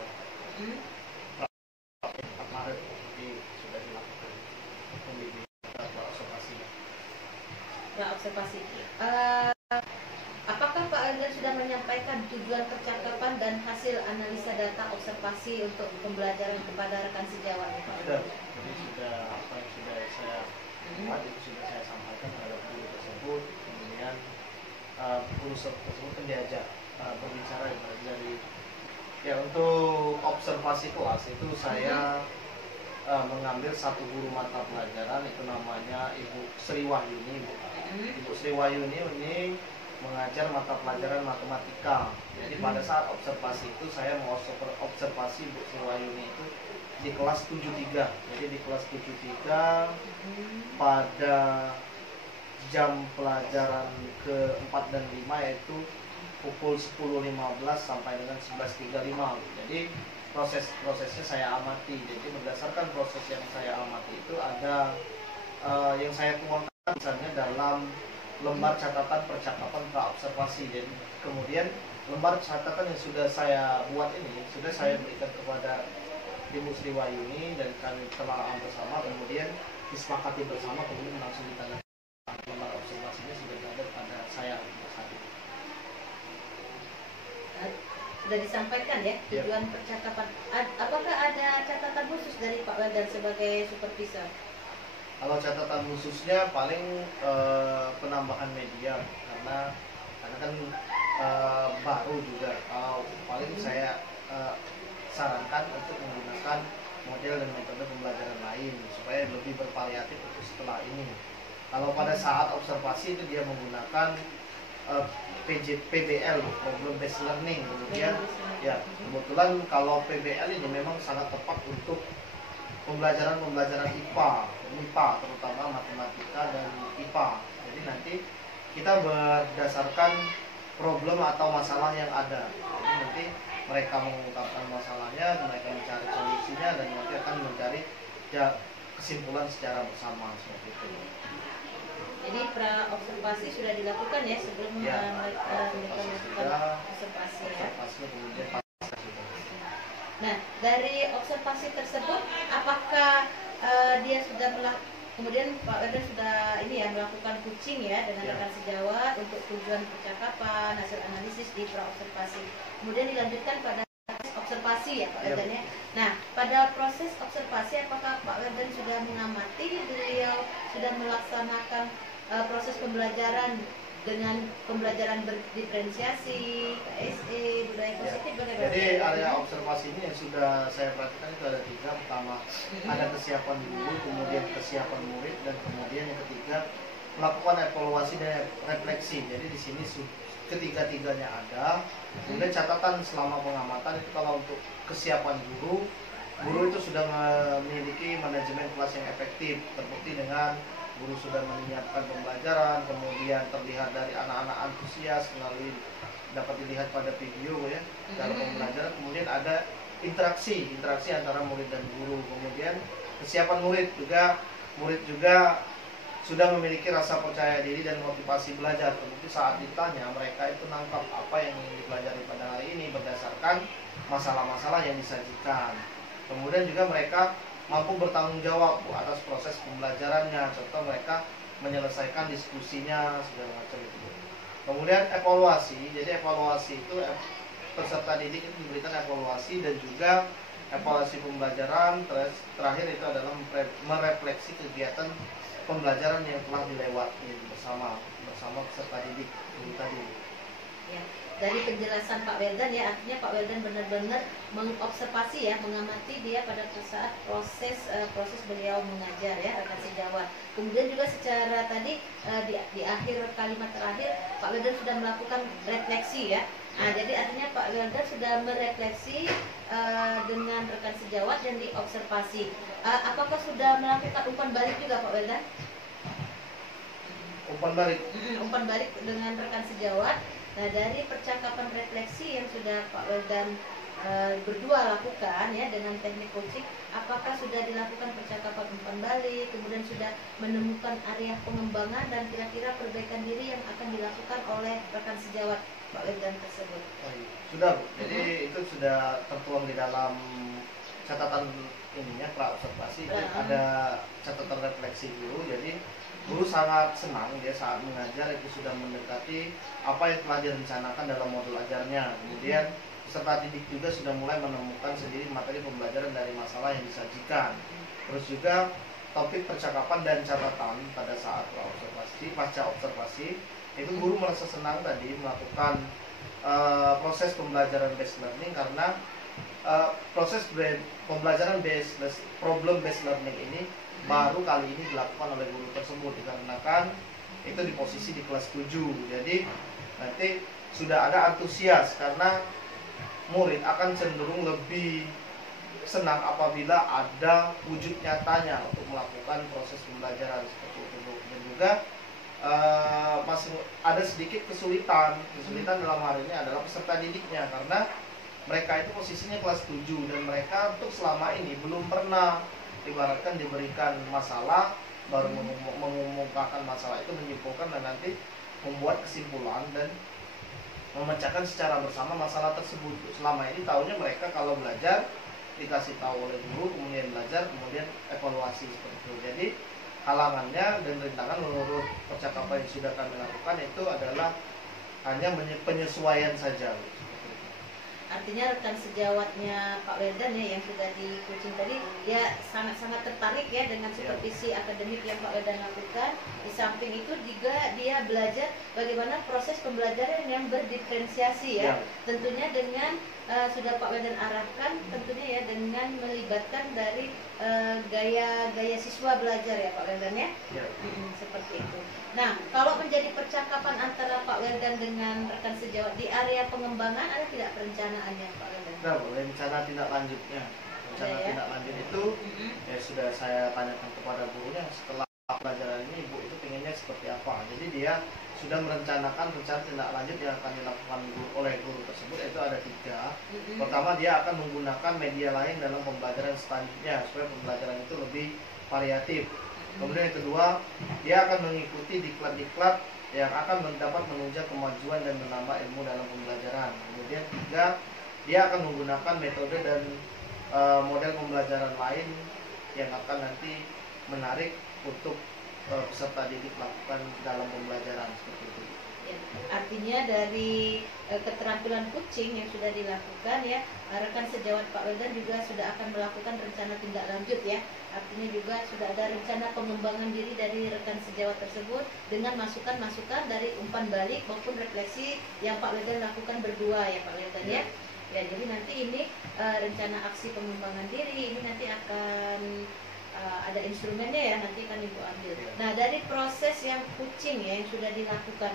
4 Maret jadi sudah dilakukan pembimbingan observasi. Apakah Pak Weldan sudah menyampaikan tujuan percakapan dan hasil analisa data observasi untuk pembelajaran kepada rekan sejawat Pak Weldan? Jadi sudah apa yang sudah saya buat itu sudah saya sampaikan terhadap guru tersebut, kemudian guru tersebut kan diajak berbicara dari ya untuk observasi kelas itu saya mengambil satu guru mata pelajaran itu namanya Ibu Sri Wahyuni. Ibu Sri Wahyuni ini mengajar mata pelajaran matematika. Jadi pada saat observasi itu saya mau observasi Bu Sri Wahyuni itu di kelas 73. Jadi di kelas 73 pada jam pelajaran ke-4 dan 5 yaitu pukul 10.15 sampai dengan 11.35. Jadi prosesnya saya amati. Jadi berdasarkan proses yang saya amati itu ada yang saya tuangkan misalnya dalam lembar catatan percakapan praobservasi. Jadi kemudian lembar catatan yang sudah saya buat ini sudah saya berikan kepada Ibu Sri Wahyuni dan kami telah bersama, kemudian disepakati bersama, kemudian langsung ditanda lembar observasinya sudah ada pada saya saat itu. Sudah disampaikan ya tujuan percakapan. Apakah ada catatan khusus dari Pak Weldan sebagai supervisor? Kalau catatan khususnya paling penambahan media karena kan baru juga. Paling saya sarankan untuk menggunakan model dan metode pembelajaran lain supaya lebih bervariatif untuk setelah ini. Kalau pada saat observasi itu dia menggunakan PBL, problem based learning. Kemudian ya kebetulan kalau PBL ini memang sangat tepat untuk pembelajaran IPA terutama matematika dan IPA. Jadi nanti kita berdasarkan problem atau masalah yang ada. Jadi nanti mereka mengungkapkan masalahnya, mereka mencari solusinya, dan nanti akan mencari kesimpulan secara bersama seperti itu. Jadi pra-observasi sudah dilakukan ya sebelum mereka melakukan observasi ya. Kemudian nah, dari observasi tersebut, apakah dia sudah kemudian Pak Weldan sudah melakukan coaching ya dengan rekan sejawat untuk tujuan percakapan, hasil analisis di pra-observasi. Kemudian dilanjutkan pada observasi ya Pak Weldan ya. Nah, pada proses observasi apakah Pak Weldan sudah mengamati, beliau sudah melaksanakan proses pembelajaran dengan pembelajaran berdiferensiasi, KSE, budaya positif, bagaimana? Jadi area observasi ini yang sudah saya perhatikan itu ada 3. Pertama, ada kesiapan guru, kemudian kesiapan murid, dan kemudian yang ketiga melakukan evaluasi dan refleksi. Jadi di sini ketiga-tiganya ada. Kemudian catatan selama pengamatan itu kalau untuk kesiapan guru itu sudah memiliki manajemen kelas yang efektif, terbukti dengan guru sudah menyiapkan pembelajaran, kemudian terlihat dari anak-anak antusias melalui dapat dilihat pada video ya dalam pembelajaran. Kemudian ada interaksi antara murid dan guru. Kemudian kesiapan murid juga sudah memiliki rasa percaya diri dan motivasi belajar. Terbukti saat ditanya mereka itu nangkap apa yang ingin dipelajari pada hari ini berdasarkan masalah-masalah yang disajikan. Kemudian juga mereka mampu bertanggung jawab atas proses pembelajarannya, contoh mereka menyelesaikan diskusinya segala macam itu. Kemudian evaluasi, jadi evaluasi itu peserta didik itu diberikan evaluasi dan juga evaluasi pembelajaran. Terakhir itu adalah merefleksi kegiatan pembelajaran yang telah dilewati bersama peserta didik tadi. Ya. Dari penjelasan Pak Weldan ya, artinya Pak Weldan benar-benar mengobservasi ya, mengamati dia pada saat proses beliau mengajar ya, rekan sejawat. Kemudian juga secara tadi di akhir kalimat terakhir Pak Weldan sudah melakukan refleksi ya. Nah, jadi artinya Pak Weldan sudah merefleksi dengan rekan sejawat dan diobservasi. Apakah sudah melakukan umpan balik juga Pak Weldan? Umpan balik dengan rekan sejawat. Nah, dari percakapan refleksi yang sudah Pak Weldan berdua lakukan ya dengan teknik coaching, apakah sudah dilakukan percakapan umpan balik, kemudian sudah menemukan area pengembangan dan kira-kira perbaikan diri yang akan dilakukan oleh rekan sejawat Pak Weldan tersebut? Sudah, jadi itu sudah tertuang di dalam catatan ininya pra observasi. Ada catatan refleksi dulu. Jadi guru sangat senang dia saat mengajar itu sudah mendekati apa yang telah direncanakan dalam modul ajarnya. Kemudian peserta didik juga sudah mulai menemukan sendiri materi pembelajaran dari masalah yang disajikan. Terus juga topik percakapan dan catatan pada saat pasca observasi itu guru merasa senang tadi melakukan proses pembelajaran based learning karena proses pembelajaran problem based learning ini baru kali ini dilakukan oleh guru tersebut dikarenakan itu di posisi di kelas 7. Jadi nanti sudah ada antusias karena murid akan cenderung lebih senang apabila ada wujud nyatanya untuk melakukan proses pembelajaran seperti itu. Dan juga masih ada sedikit kesulitan dalam hal ini adalah peserta didiknya karena mereka itu posisinya kelas 7 dan mereka untuk selama ini belum pernah ibaratkan diberikan masalah baru mengumumkan masalah itu, menyimpulkan dan nanti membuat kesimpulan dan memecahkan secara bersama masalah tersebut. Selama ini tahunya mereka kalau belajar dikasih tahu oleh guru, kemudian belajar, kemudian evaluasi seperti itu. Jadi halangannya dan rintangan menurut percakapan yang sudah kami lakukan itu adalah hanya penyesuaian saja. Artinya rekan sejawatnya Pak Weldan ya yang sudah di coaching tadi ya sangat-sangat tertarik ya dengan supervisi akademik yang Pak Weldan lakukan. Di samping itu juga dia belajar bagaimana proses pembelajaran yang berdiferensiasi ya. Tentunya dengan sudah Pak Weldan arahkan tentunya ya dengan melibatkan dari gaya siswa belajar ya Pak Weldan ya. Seperti itu. Nah, kalau menjadi percakapan antara Pak Weldan dengan rekan sejawat di area pengembangan ada tidak perencanaannya Pak Weldan? Nah, rencana tindak lanjutnya. Tindak lanjut itu ya sudah saya tanyakan kepada gurunya setelah pelajaran ini ibu itu pengennya seperti apa. Jadi dia sudah merencanakan rencana tindak lanjut yang akan dilakukan oleh guru tersebut, itu ada 3. Pertama, dia akan menggunakan media lain dalam pembelajaran selanjutnya supaya pembelajaran itu lebih variatif. Kemudian yang kedua, dia akan mengikuti diklat-diklat yang akan dapat menunjang kemajuan dan menambah ilmu dalam pembelajaran. Kemudian 3, dia akan menggunakan metode dan model pembelajaran lain yang akan nanti menarik untuk peserta didik lakukan dalam pembelajaran seperti itu. Ya, artinya dari keterampilan kucing yang sudah dilakukan ya, rekan sejawat Pak Wildan juga sudah akan melakukan rencana tindak lanjut ya. Artinya juga sudah ada rencana pengembangan diri dari rekan sejawat tersebut dengan masukan-masukan dari umpan balik maupun refleksi yang Pak Wildan lakukan berdua ya Pak Wildan ya. Ya, jadi nanti ini rencana aksi pengembangan diri ini nanti akan ada instrumennya ya, nanti akan Ibu ambil. Nah, dari proses yang kucing ya yang sudah dilakukan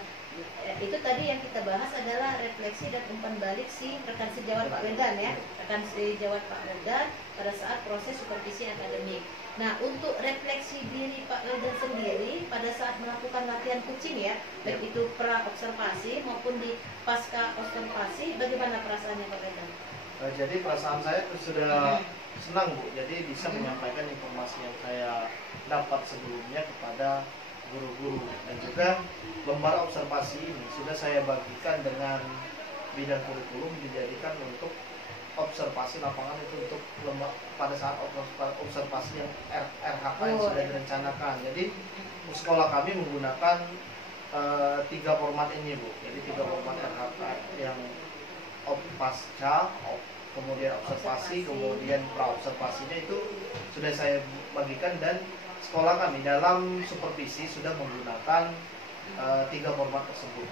itu tadi yang kita bahas adalah refleksi dan umpan balik si rekan sejawat Pak Wildan ya, rekan sejawat Pak Wildan pada saat proses supervisi akademik. Nah, untuk refleksi diri Pak Wildan sendiri pada saat melakukan latihan kucing ya, baik itu pra observasi maupun di pasca observasi, bagaimana perasaannya Pak Wildan? Jadi perasaan saya sudah senang Bu, jadi bisa menyampaikan informasi yang saya dapat sebelumnya kepada guru-guru, dan juga lembar observasi ini sudah saya bagikan dengan bidang kurikulum dijadikan untuk observasi lapangan, itu untuk lembar pada saat observasi yang RHK yang sudah direncanakan. Jadi sekolah kami menggunakan 3 format ini Bu, jadi 3 format RHK yang pasca, kemudian observasi, kemudian pra observasinya itu sudah saya bagikan, dan sekolah kami dalam supervisi sudah menggunakan 3 format tersebut.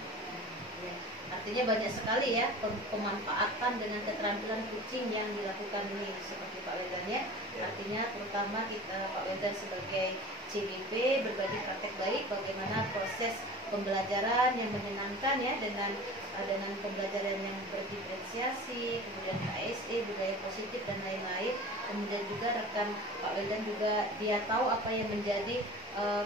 Ya, artinya banyak sekali ya pemanfaatan dengan keterampilan kucing yang dilakukan ini seperti Pak Wildan ya. Artinya terutama kita Pak Wildan sebagai CBP berbagi praktek baik bagaimana proses pembelajaran yang menyenangkan ya, dengan pembelajaran yang berdiferensiasi, kemudian KSE, budaya positif dan lain-lain. Kemudian juga rekan Pak Wildan juga dia tahu apa yang menjadi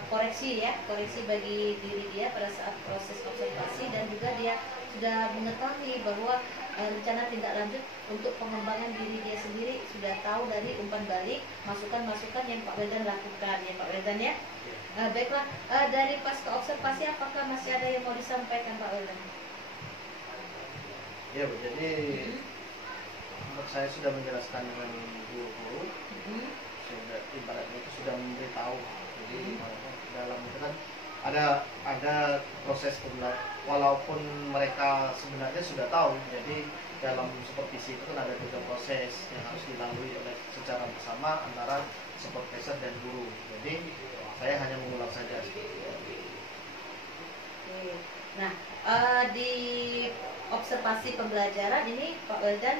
koreksi ya, koreksi bagi diri dia pada saat proses observasi, dan juga dia sudah mengetahui bahwa rencana tindak lanjut untuk pengembangan diri dia sendiri sudah tahu dari umpan balik, masukan-masukan yang Pak Wildan lakukan ya Pak Wildan ya. Baiklah, dari pasca observasi apakah masih ada yang mau disampaikan Pak Wildan? Ya Bu, jadi saya sudah menjelaskan dengan guru-guru, sudah ibaratnya itu sudah memberitahu. Jadi dalam itu kan ada proses walaupun mereka sebenarnya sudah tahu. Jadi dalam supervisi itu kan ada 3 proses yang harus dilalui oleh secara bersama antara supervisor dan guru. Jadi saya hanya mengulang saja. Nah, di observasi pembelajaran ini Pak Wildan,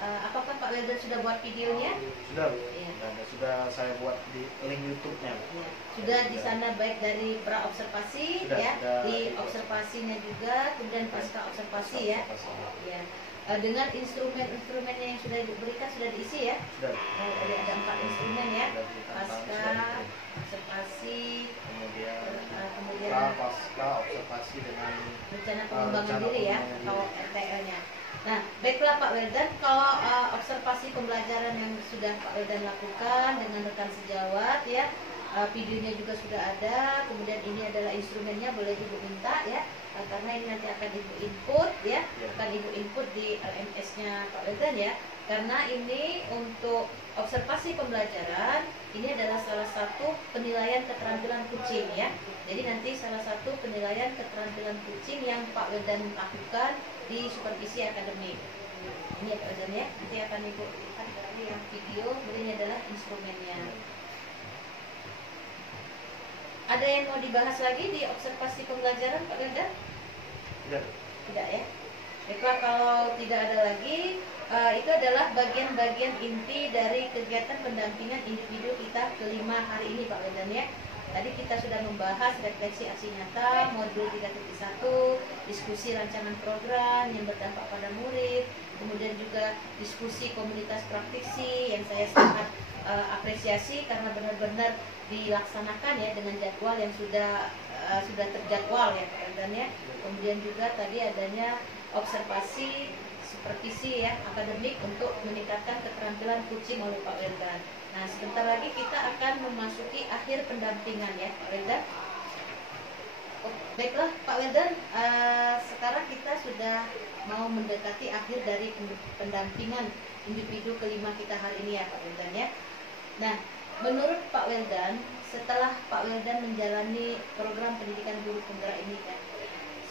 apakah Pak Wildan sudah buat videonya? Sudah Bu. Ya. Sudah saya buat di link YouTube-nya. Ya. Sudah di sana baik dari pra observasi ya, di observasinya juga, kemudian pasca observasi ya. Ya. Dengan instrumen-instrumennya yang sudah diberikan sudah diisi ya. Sudah. Ada 4 instrumen ya. Pasca observasi, kemudian pasca observasi dengan rencana pengembangan diri ya, atau RTL-nya. Nah, baiklah Pak Wildan, kalau observasi pembelajaran yang sudah Pak Wildan lakukan dengan rekan sejawat ya, videonya juga sudah ada, kemudian ini adalah instrumennya, boleh Ibu minta ya, karena ini nanti akan Ibu input ya, akan Ibu input di LMS-nya Pak Wildan ya, karena ini untuk observasi pembelajaran, ini adalah salah satu penilaian keterampilan kucing ya. Jadi nanti salah satu penilaian keterampilan kucing yang Pak Wildan lakukan di supervisi akademik. Ini ya Pak Wildan ya, nanti akan Ibu lihat dari yang video, ini adalah instrumennya. Ada yang mau dibahas lagi di observasi pembelajaran Pak Wildan? Tidak. Tidak ya. Baiklah, kalau tidak ada lagi, itu adalah bagian-bagian inti dari kegiatan pendampingan individu kita kelima hari ini Pak Wildan ya. Tadi kita sudah membahas refleksi aksi nyata, modul 3.1, diskusi rancangan program yang berdampak pada murid, kemudian juga diskusi komunitas praktisi yang saya sangat apresiasi karena benar-benar dilaksanakan ya dengan jadwal yang sudah terjadwal ya Pak Wildan ya. Kemudian juga tadi adanya observasi supervisi ya akademik untuk meningkatkan keterampilan kucing oleh Pak Wildan. Nah, sebentar lagi kita akan memasuki akhir pendampingan ya Pak Wildan. Baiklah Pak Wildan, sekarang kita sudah mau mendekati akhir dari pendampingan individu kelima kita hari ini ya Pak Wildan ya. Nah, menurut Pak Wildan, setelah Pak Wildan menjalani program pendidikan guru penggerak ini kan,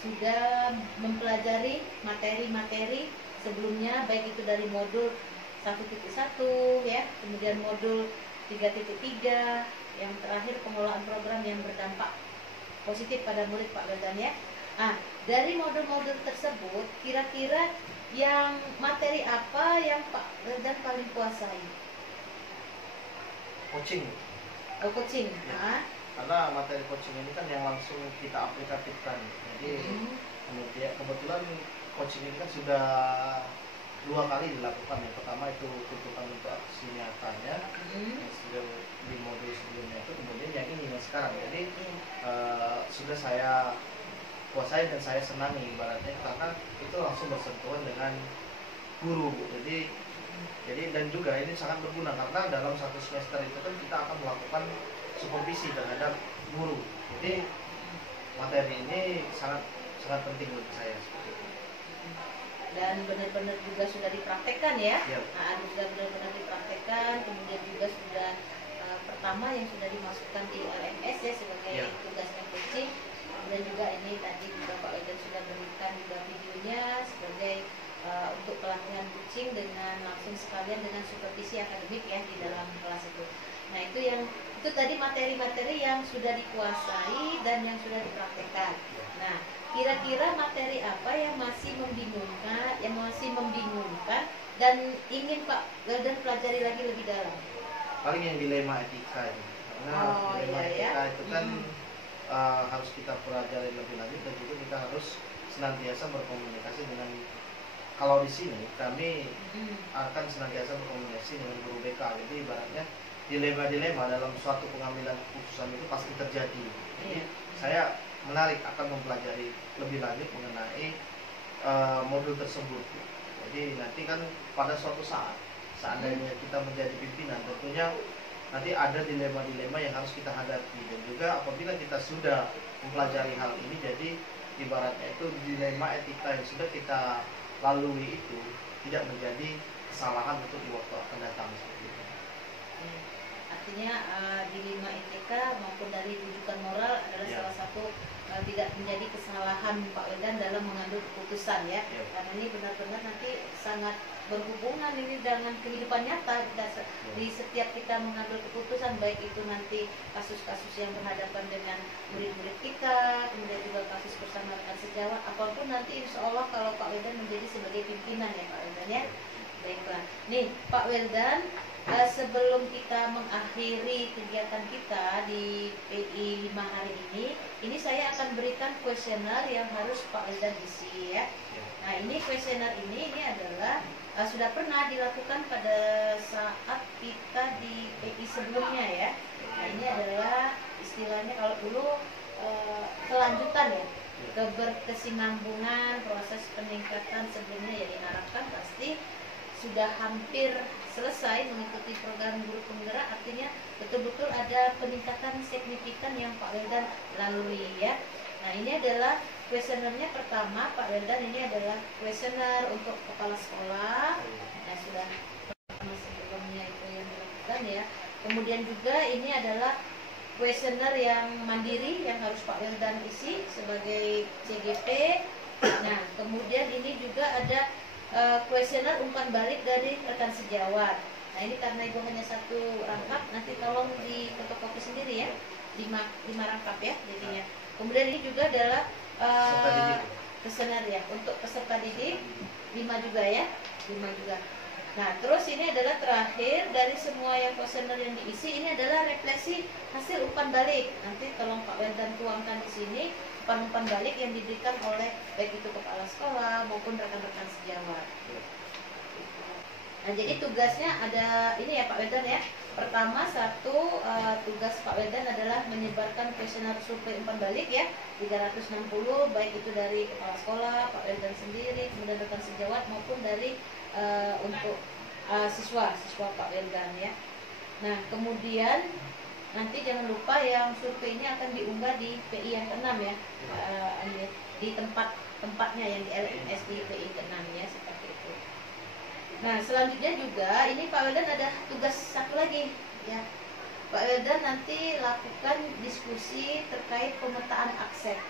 sudah mempelajari materi-materi sebelumnya, baik itu dari modul 1.1 ya, kemudian modul 3.3, yang terakhir pengelolaan program yang berdampak positif pada murid Pak Wildan ya. Dari modul-modul tersebut kira-kira yang materi apa yang Pak Wildan paling kuasai? Coaching. Coaching. Ya. Karena materi coaching ini kan yang langsung kita aplikatifkan. Jadi kebetulan coaching ini kan sudah 2 kali dilakukan. Yang pertama itu tuntutan untuk aksi nyatanya, yang sudah di modul sebelumnya itu, kemudian yang ini yang sekarang. Jadi sudah saya kuasai dan saya senangi ibaratnya, karena itu langsung bersentuhan dengan guru. Jadi dan juga ini sangat berguna karena dalam 1 semester itu kan kita akan melakukan supervisi terhadap guru. Jadi materi ini sangat penting bagi saya seperti itu. Dan benar-benar juga sudah dipraktekkan ya. Yep. Sudah benar-benar dipraktekkan, kemudian juga sudah pertama yang sudah dimasukkan di LMS ya sebagai tugasnya coaching. Dan juga ini tadi juga Pak Wildan sudah berikan juga videonya sebagai untuk pelatihan coaching dengan langsung sekalian dengan supervisi akademik ya di dalam kelas itu. Nah itu tadi materi-materi yang sudah dikuasai dan yang sudah dipraktekkan. Nah kira-kira materi apa yang masih membingungkan dan ingin Pak Wildan pelajari lagi lebih dalam? Paling yang dilema etika ini, karena dilema etika itu kan harus kita pelajari lebih lanjut, dan juga kita harus senantiasa berkomunikasi dengan, kalau di sini kami akan senantiasa berkomunikasi dengan guru BK. Jadi ibaratnya dilema-dilema dalam suatu pengambilan keputusan itu pasti terjadi. Jadi saya menarik akan mempelajari lebih lanjut mengenai modul tersebut. Jadi nanti kan pada suatu saat seandainya kita menjadi pimpinan, tentunya nanti ada dilema-dilema yang harus kita hadapi, dan juga apabila kita sudah mempelajari hal ini, jadi ibaratnya itu dilema etika yang sudah kita lalui itu tidak menjadi kesalahan untuk di waktu akan datang seperti itu. Artinya dilema etika maupun dari rujukan moral adalah salah satu tidak menjadi kesalahan Pak Wildan dalam mengambil keputusan ya. Karena ini benar-benar nanti sangat berhubungan ini dengan kehidupan nyata di setiap kita mengambil keputusan, baik itu nanti kasus-kasus yang berhadapan dengan murid-murid kita, kemudian juga kasus bersama rekan sejawat, apapun nanti insya Allah kalau Pak Wildan menjadi sebagai pimpinan ya Pak Wildan ya. Baiklah, nih Pak Wildan, sebelum kita mengakhiri kegiatan kita di PI 5 hari ini saya akan berikan kuesioner yang harus Pak Wildan isi ya. Nah ini kuesioner ini adalah sudah pernah dilakukan pada saat kita di PI sebelumnya ya. Nah ini adalah istilahnya kalau dulu kelanjutan ya, keberkesinambungan proses peningkatan sebelumnya ya, diharapkan pasti sudah hampir selesai mengikuti program guru penggerak, artinya betul-betul ada peningkatan signifikan yang Pak Wildan lalui ya. Nah ini adalah kuesionernya. Pertama Pak Wildan, ini adalah kuesioner untuk kepala sekolah. Nah sudah sebelumnya itu yang dilakukan ya. Kemudian juga ini adalah kuesioner yang mandiri yang harus Pak Wildan isi sebagai CGP. Nah kemudian ini juga ada kuesioner umpan balik dari rekan sejawat. Nah ini karena ibu hanya satu rangkap, nanti tolong di fotokopi sendiri ya, 5 rangkap ya jadinya. Kemudian ini juga adalah kuesioner ya untuk peserta didik 5 juga ya, 5 juga. Nah terus ini adalah terakhir dari semua yang kuesioner yang diisi, ini adalah refleksi hasil umpan balik. Nanti tolong Pak Wildan tuangkan di sini umpan balik yang diberikan oleh baik itu kepala sekolah maupun rekan-rekan sejawat. Nah jadi tugasnya ada ini ya Pak Wildan ya. Pertama tugas Pak Wildan adalah menyebarkan kuesioner survei umpan balik ya 360, baik itu dari kepala sekolah, Pak Wildan sendiri, kemudian rekan sejawat maupun dari untuk siswa Pak Wildan ya. Nah kemudian nanti jangan lupa yang surveinya akan diunggah di PI yang ke-6 ya, di tempatnya yang di LMS di PI ke-6 ya, seperti itu. Nah selanjutnya juga ini Pak Wildan ada tugas satu lagi ya. Pak Wildan nanti lakukan diskusi terkait pemetaan akses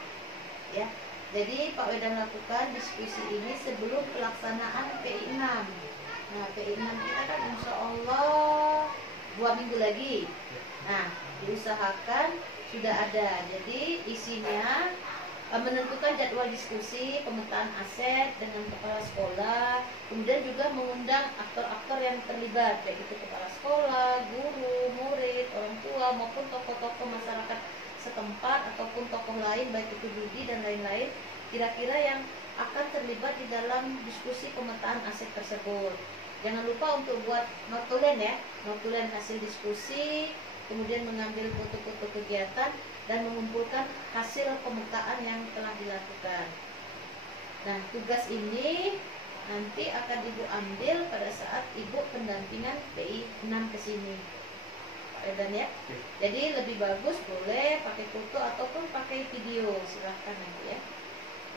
ya. Jadi Pak Wedan lakukan diskusi ini sebelum pelaksanaan PI 6. Nah, PI 6 kita kan insya Allah 2 minggu lagi. Nah, diusahakan sudah ada. Jadi isinya menentukan jadwal diskusi, pemetaan aset dengan kepala sekolah, kemudian juga mengundang aktor-aktor yang terlibat, baik itu kepala sekolah, guru, murid, orang tua, maupun tokoh-tokoh masyarakat setempat ataupun tokoh lain, baik itu Budi dan lain-lain, kira-kira yang akan terlibat di dalam diskusi pemetaan aset tersebut. Jangan lupa untuk buat notulen ya, notulen hasil diskusi, kemudian mengambil foto-foto kegiatan dan mengumpulkan hasil pemetaan yang telah dilakukan. Nah, tugas ini nanti akan Ibu ambil pada saat Ibu pendampingan PI 6 ke sini. Pak Wedan ya. Jadi lebih bagus boleh pakai foto ataupun pakai video, silahkan nanti ya.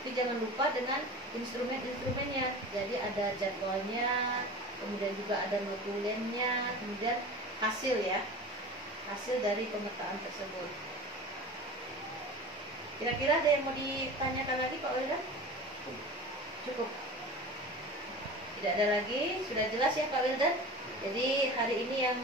Tapi jangan lupa dengan instrumen-instrumennya. Jadi ada jadwalnya, kemudian juga ada notulennya, kemudian hasil ya. Hasil dari pemetaan tersebut. Kira-kira ada yang mau ditanyakan lagi Pak Wedan? Cukup. Tidak ada lagi, sudah jelas ya Pak Wedan. Jadi hari ini yang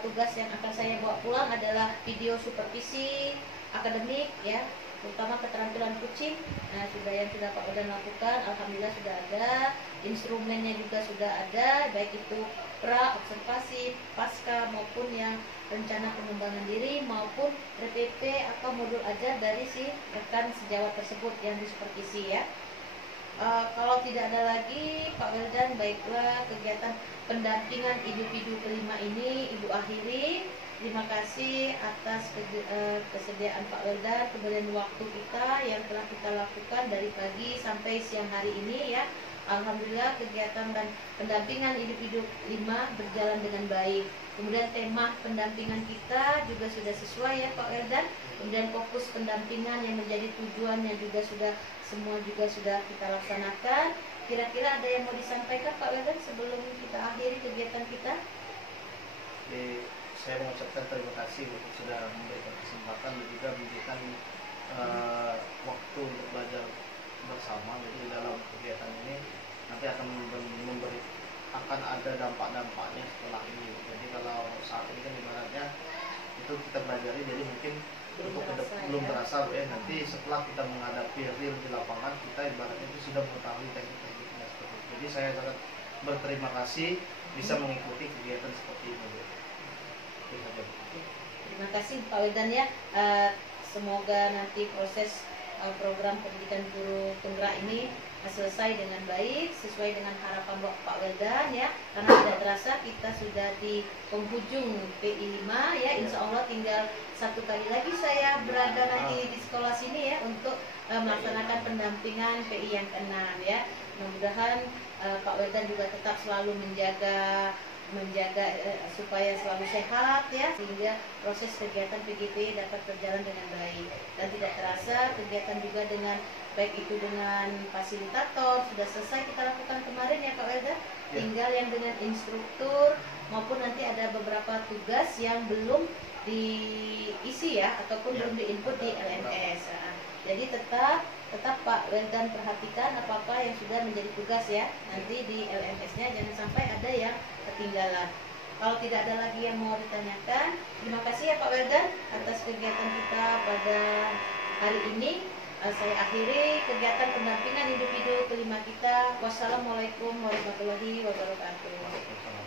tugas yang akan saya bawa pulang adalah video supervisi akademik ya, terutama keterampilan kucing. Nah, yang sudah Pak Wedan lakukan, alhamdulillah sudah ada. Instrumennya juga sudah ada, baik itu pra, observasi, pasca maupun yang rencana pengembangan diri maupun RPP atau modul ajar dari si rekan sejawat tersebut yang disupervisi ya. Kalau tidak ada lagi Pak Wedan, baiklah kegiatan pendampingan individu kelima ini Ibu akhiri. Terima kasih atas kesediaan Pak Wedan, kemudian waktu kita yang telah kita lakukan dari pagi sampai siang hari ini ya. Alhamdulillah kegiatan dan pendampingan individu 5 berjalan dengan baik. Kemudian tema pendampingan kita juga sudah sesuai ya Pak Wedan. Kemudian fokus pendampingan yang menjadi tujuannya juga semua sudah kita laksanakan. Kira-kira ada yang mau disampaikan Pak Wedan sebelum kita akhiri kegiatan kita? Saya mengucapkan terima kasih sudah memberikan kesempatan dan juga memberikan waktu untuk belajar bersama. Jadi dalam kegiatan ini nanti akan ada dampak-dampaknya setelah ini. Jadi kalau saat ini kan ibaratnya itu kita pelajari, jadi mungkin belum berasa ya. Nanti setelah kita menghadapi real di lapangan, kita ibaratnya itu sudah mengetahui teknik-tekniknya seperti itu. Jadi saya sangat berterima kasih bisa mengikuti kegiatan seperti ini. Terima kasih Pak Wedan ya. Semoga nanti proses program pendidikan guru penggerak ini selesai dengan baik sesuai dengan harapan Pak Wedan ya. Karena tidak terasa kita sudah di penghujung PI 5 ya. Insya Allah tinggal 1 kali lagi saya berada nanti di sekolah sini ya untuk melaksanakan pendampingan PI yang ke-6 ya. Mudah-mudahan Pak Wedan juga tetap selalu menjaga supaya selalu sehat ya, sehingga proses kegiatan PGP dapat berjalan dengan baik. Dan tidak terasa kegiatan juga dengan baik itu dengan fasilitator sudah selesai kita lakukan kemarin ya Pak Wedan. Tinggal yang dengan instruktur maupun nanti ada beberapa tugas yang belum diisi ya ataupun belum diinput di LMS. Jadi tetap Pak Wedan perhatikan apa-apa yang sudah menjadi tugas ya. Nanti di LMS-nya jangan sampai ada yang ketinggalan. Kalau tidak ada lagi yang mau ditanyakan, terima kasih ya Pak Wedan atas kegiatan kita pada hari ini. Saya akhiri kegiatan pendampingan individu kelima kita. Wassalamualaikum warahmatullahi wabarakatuh.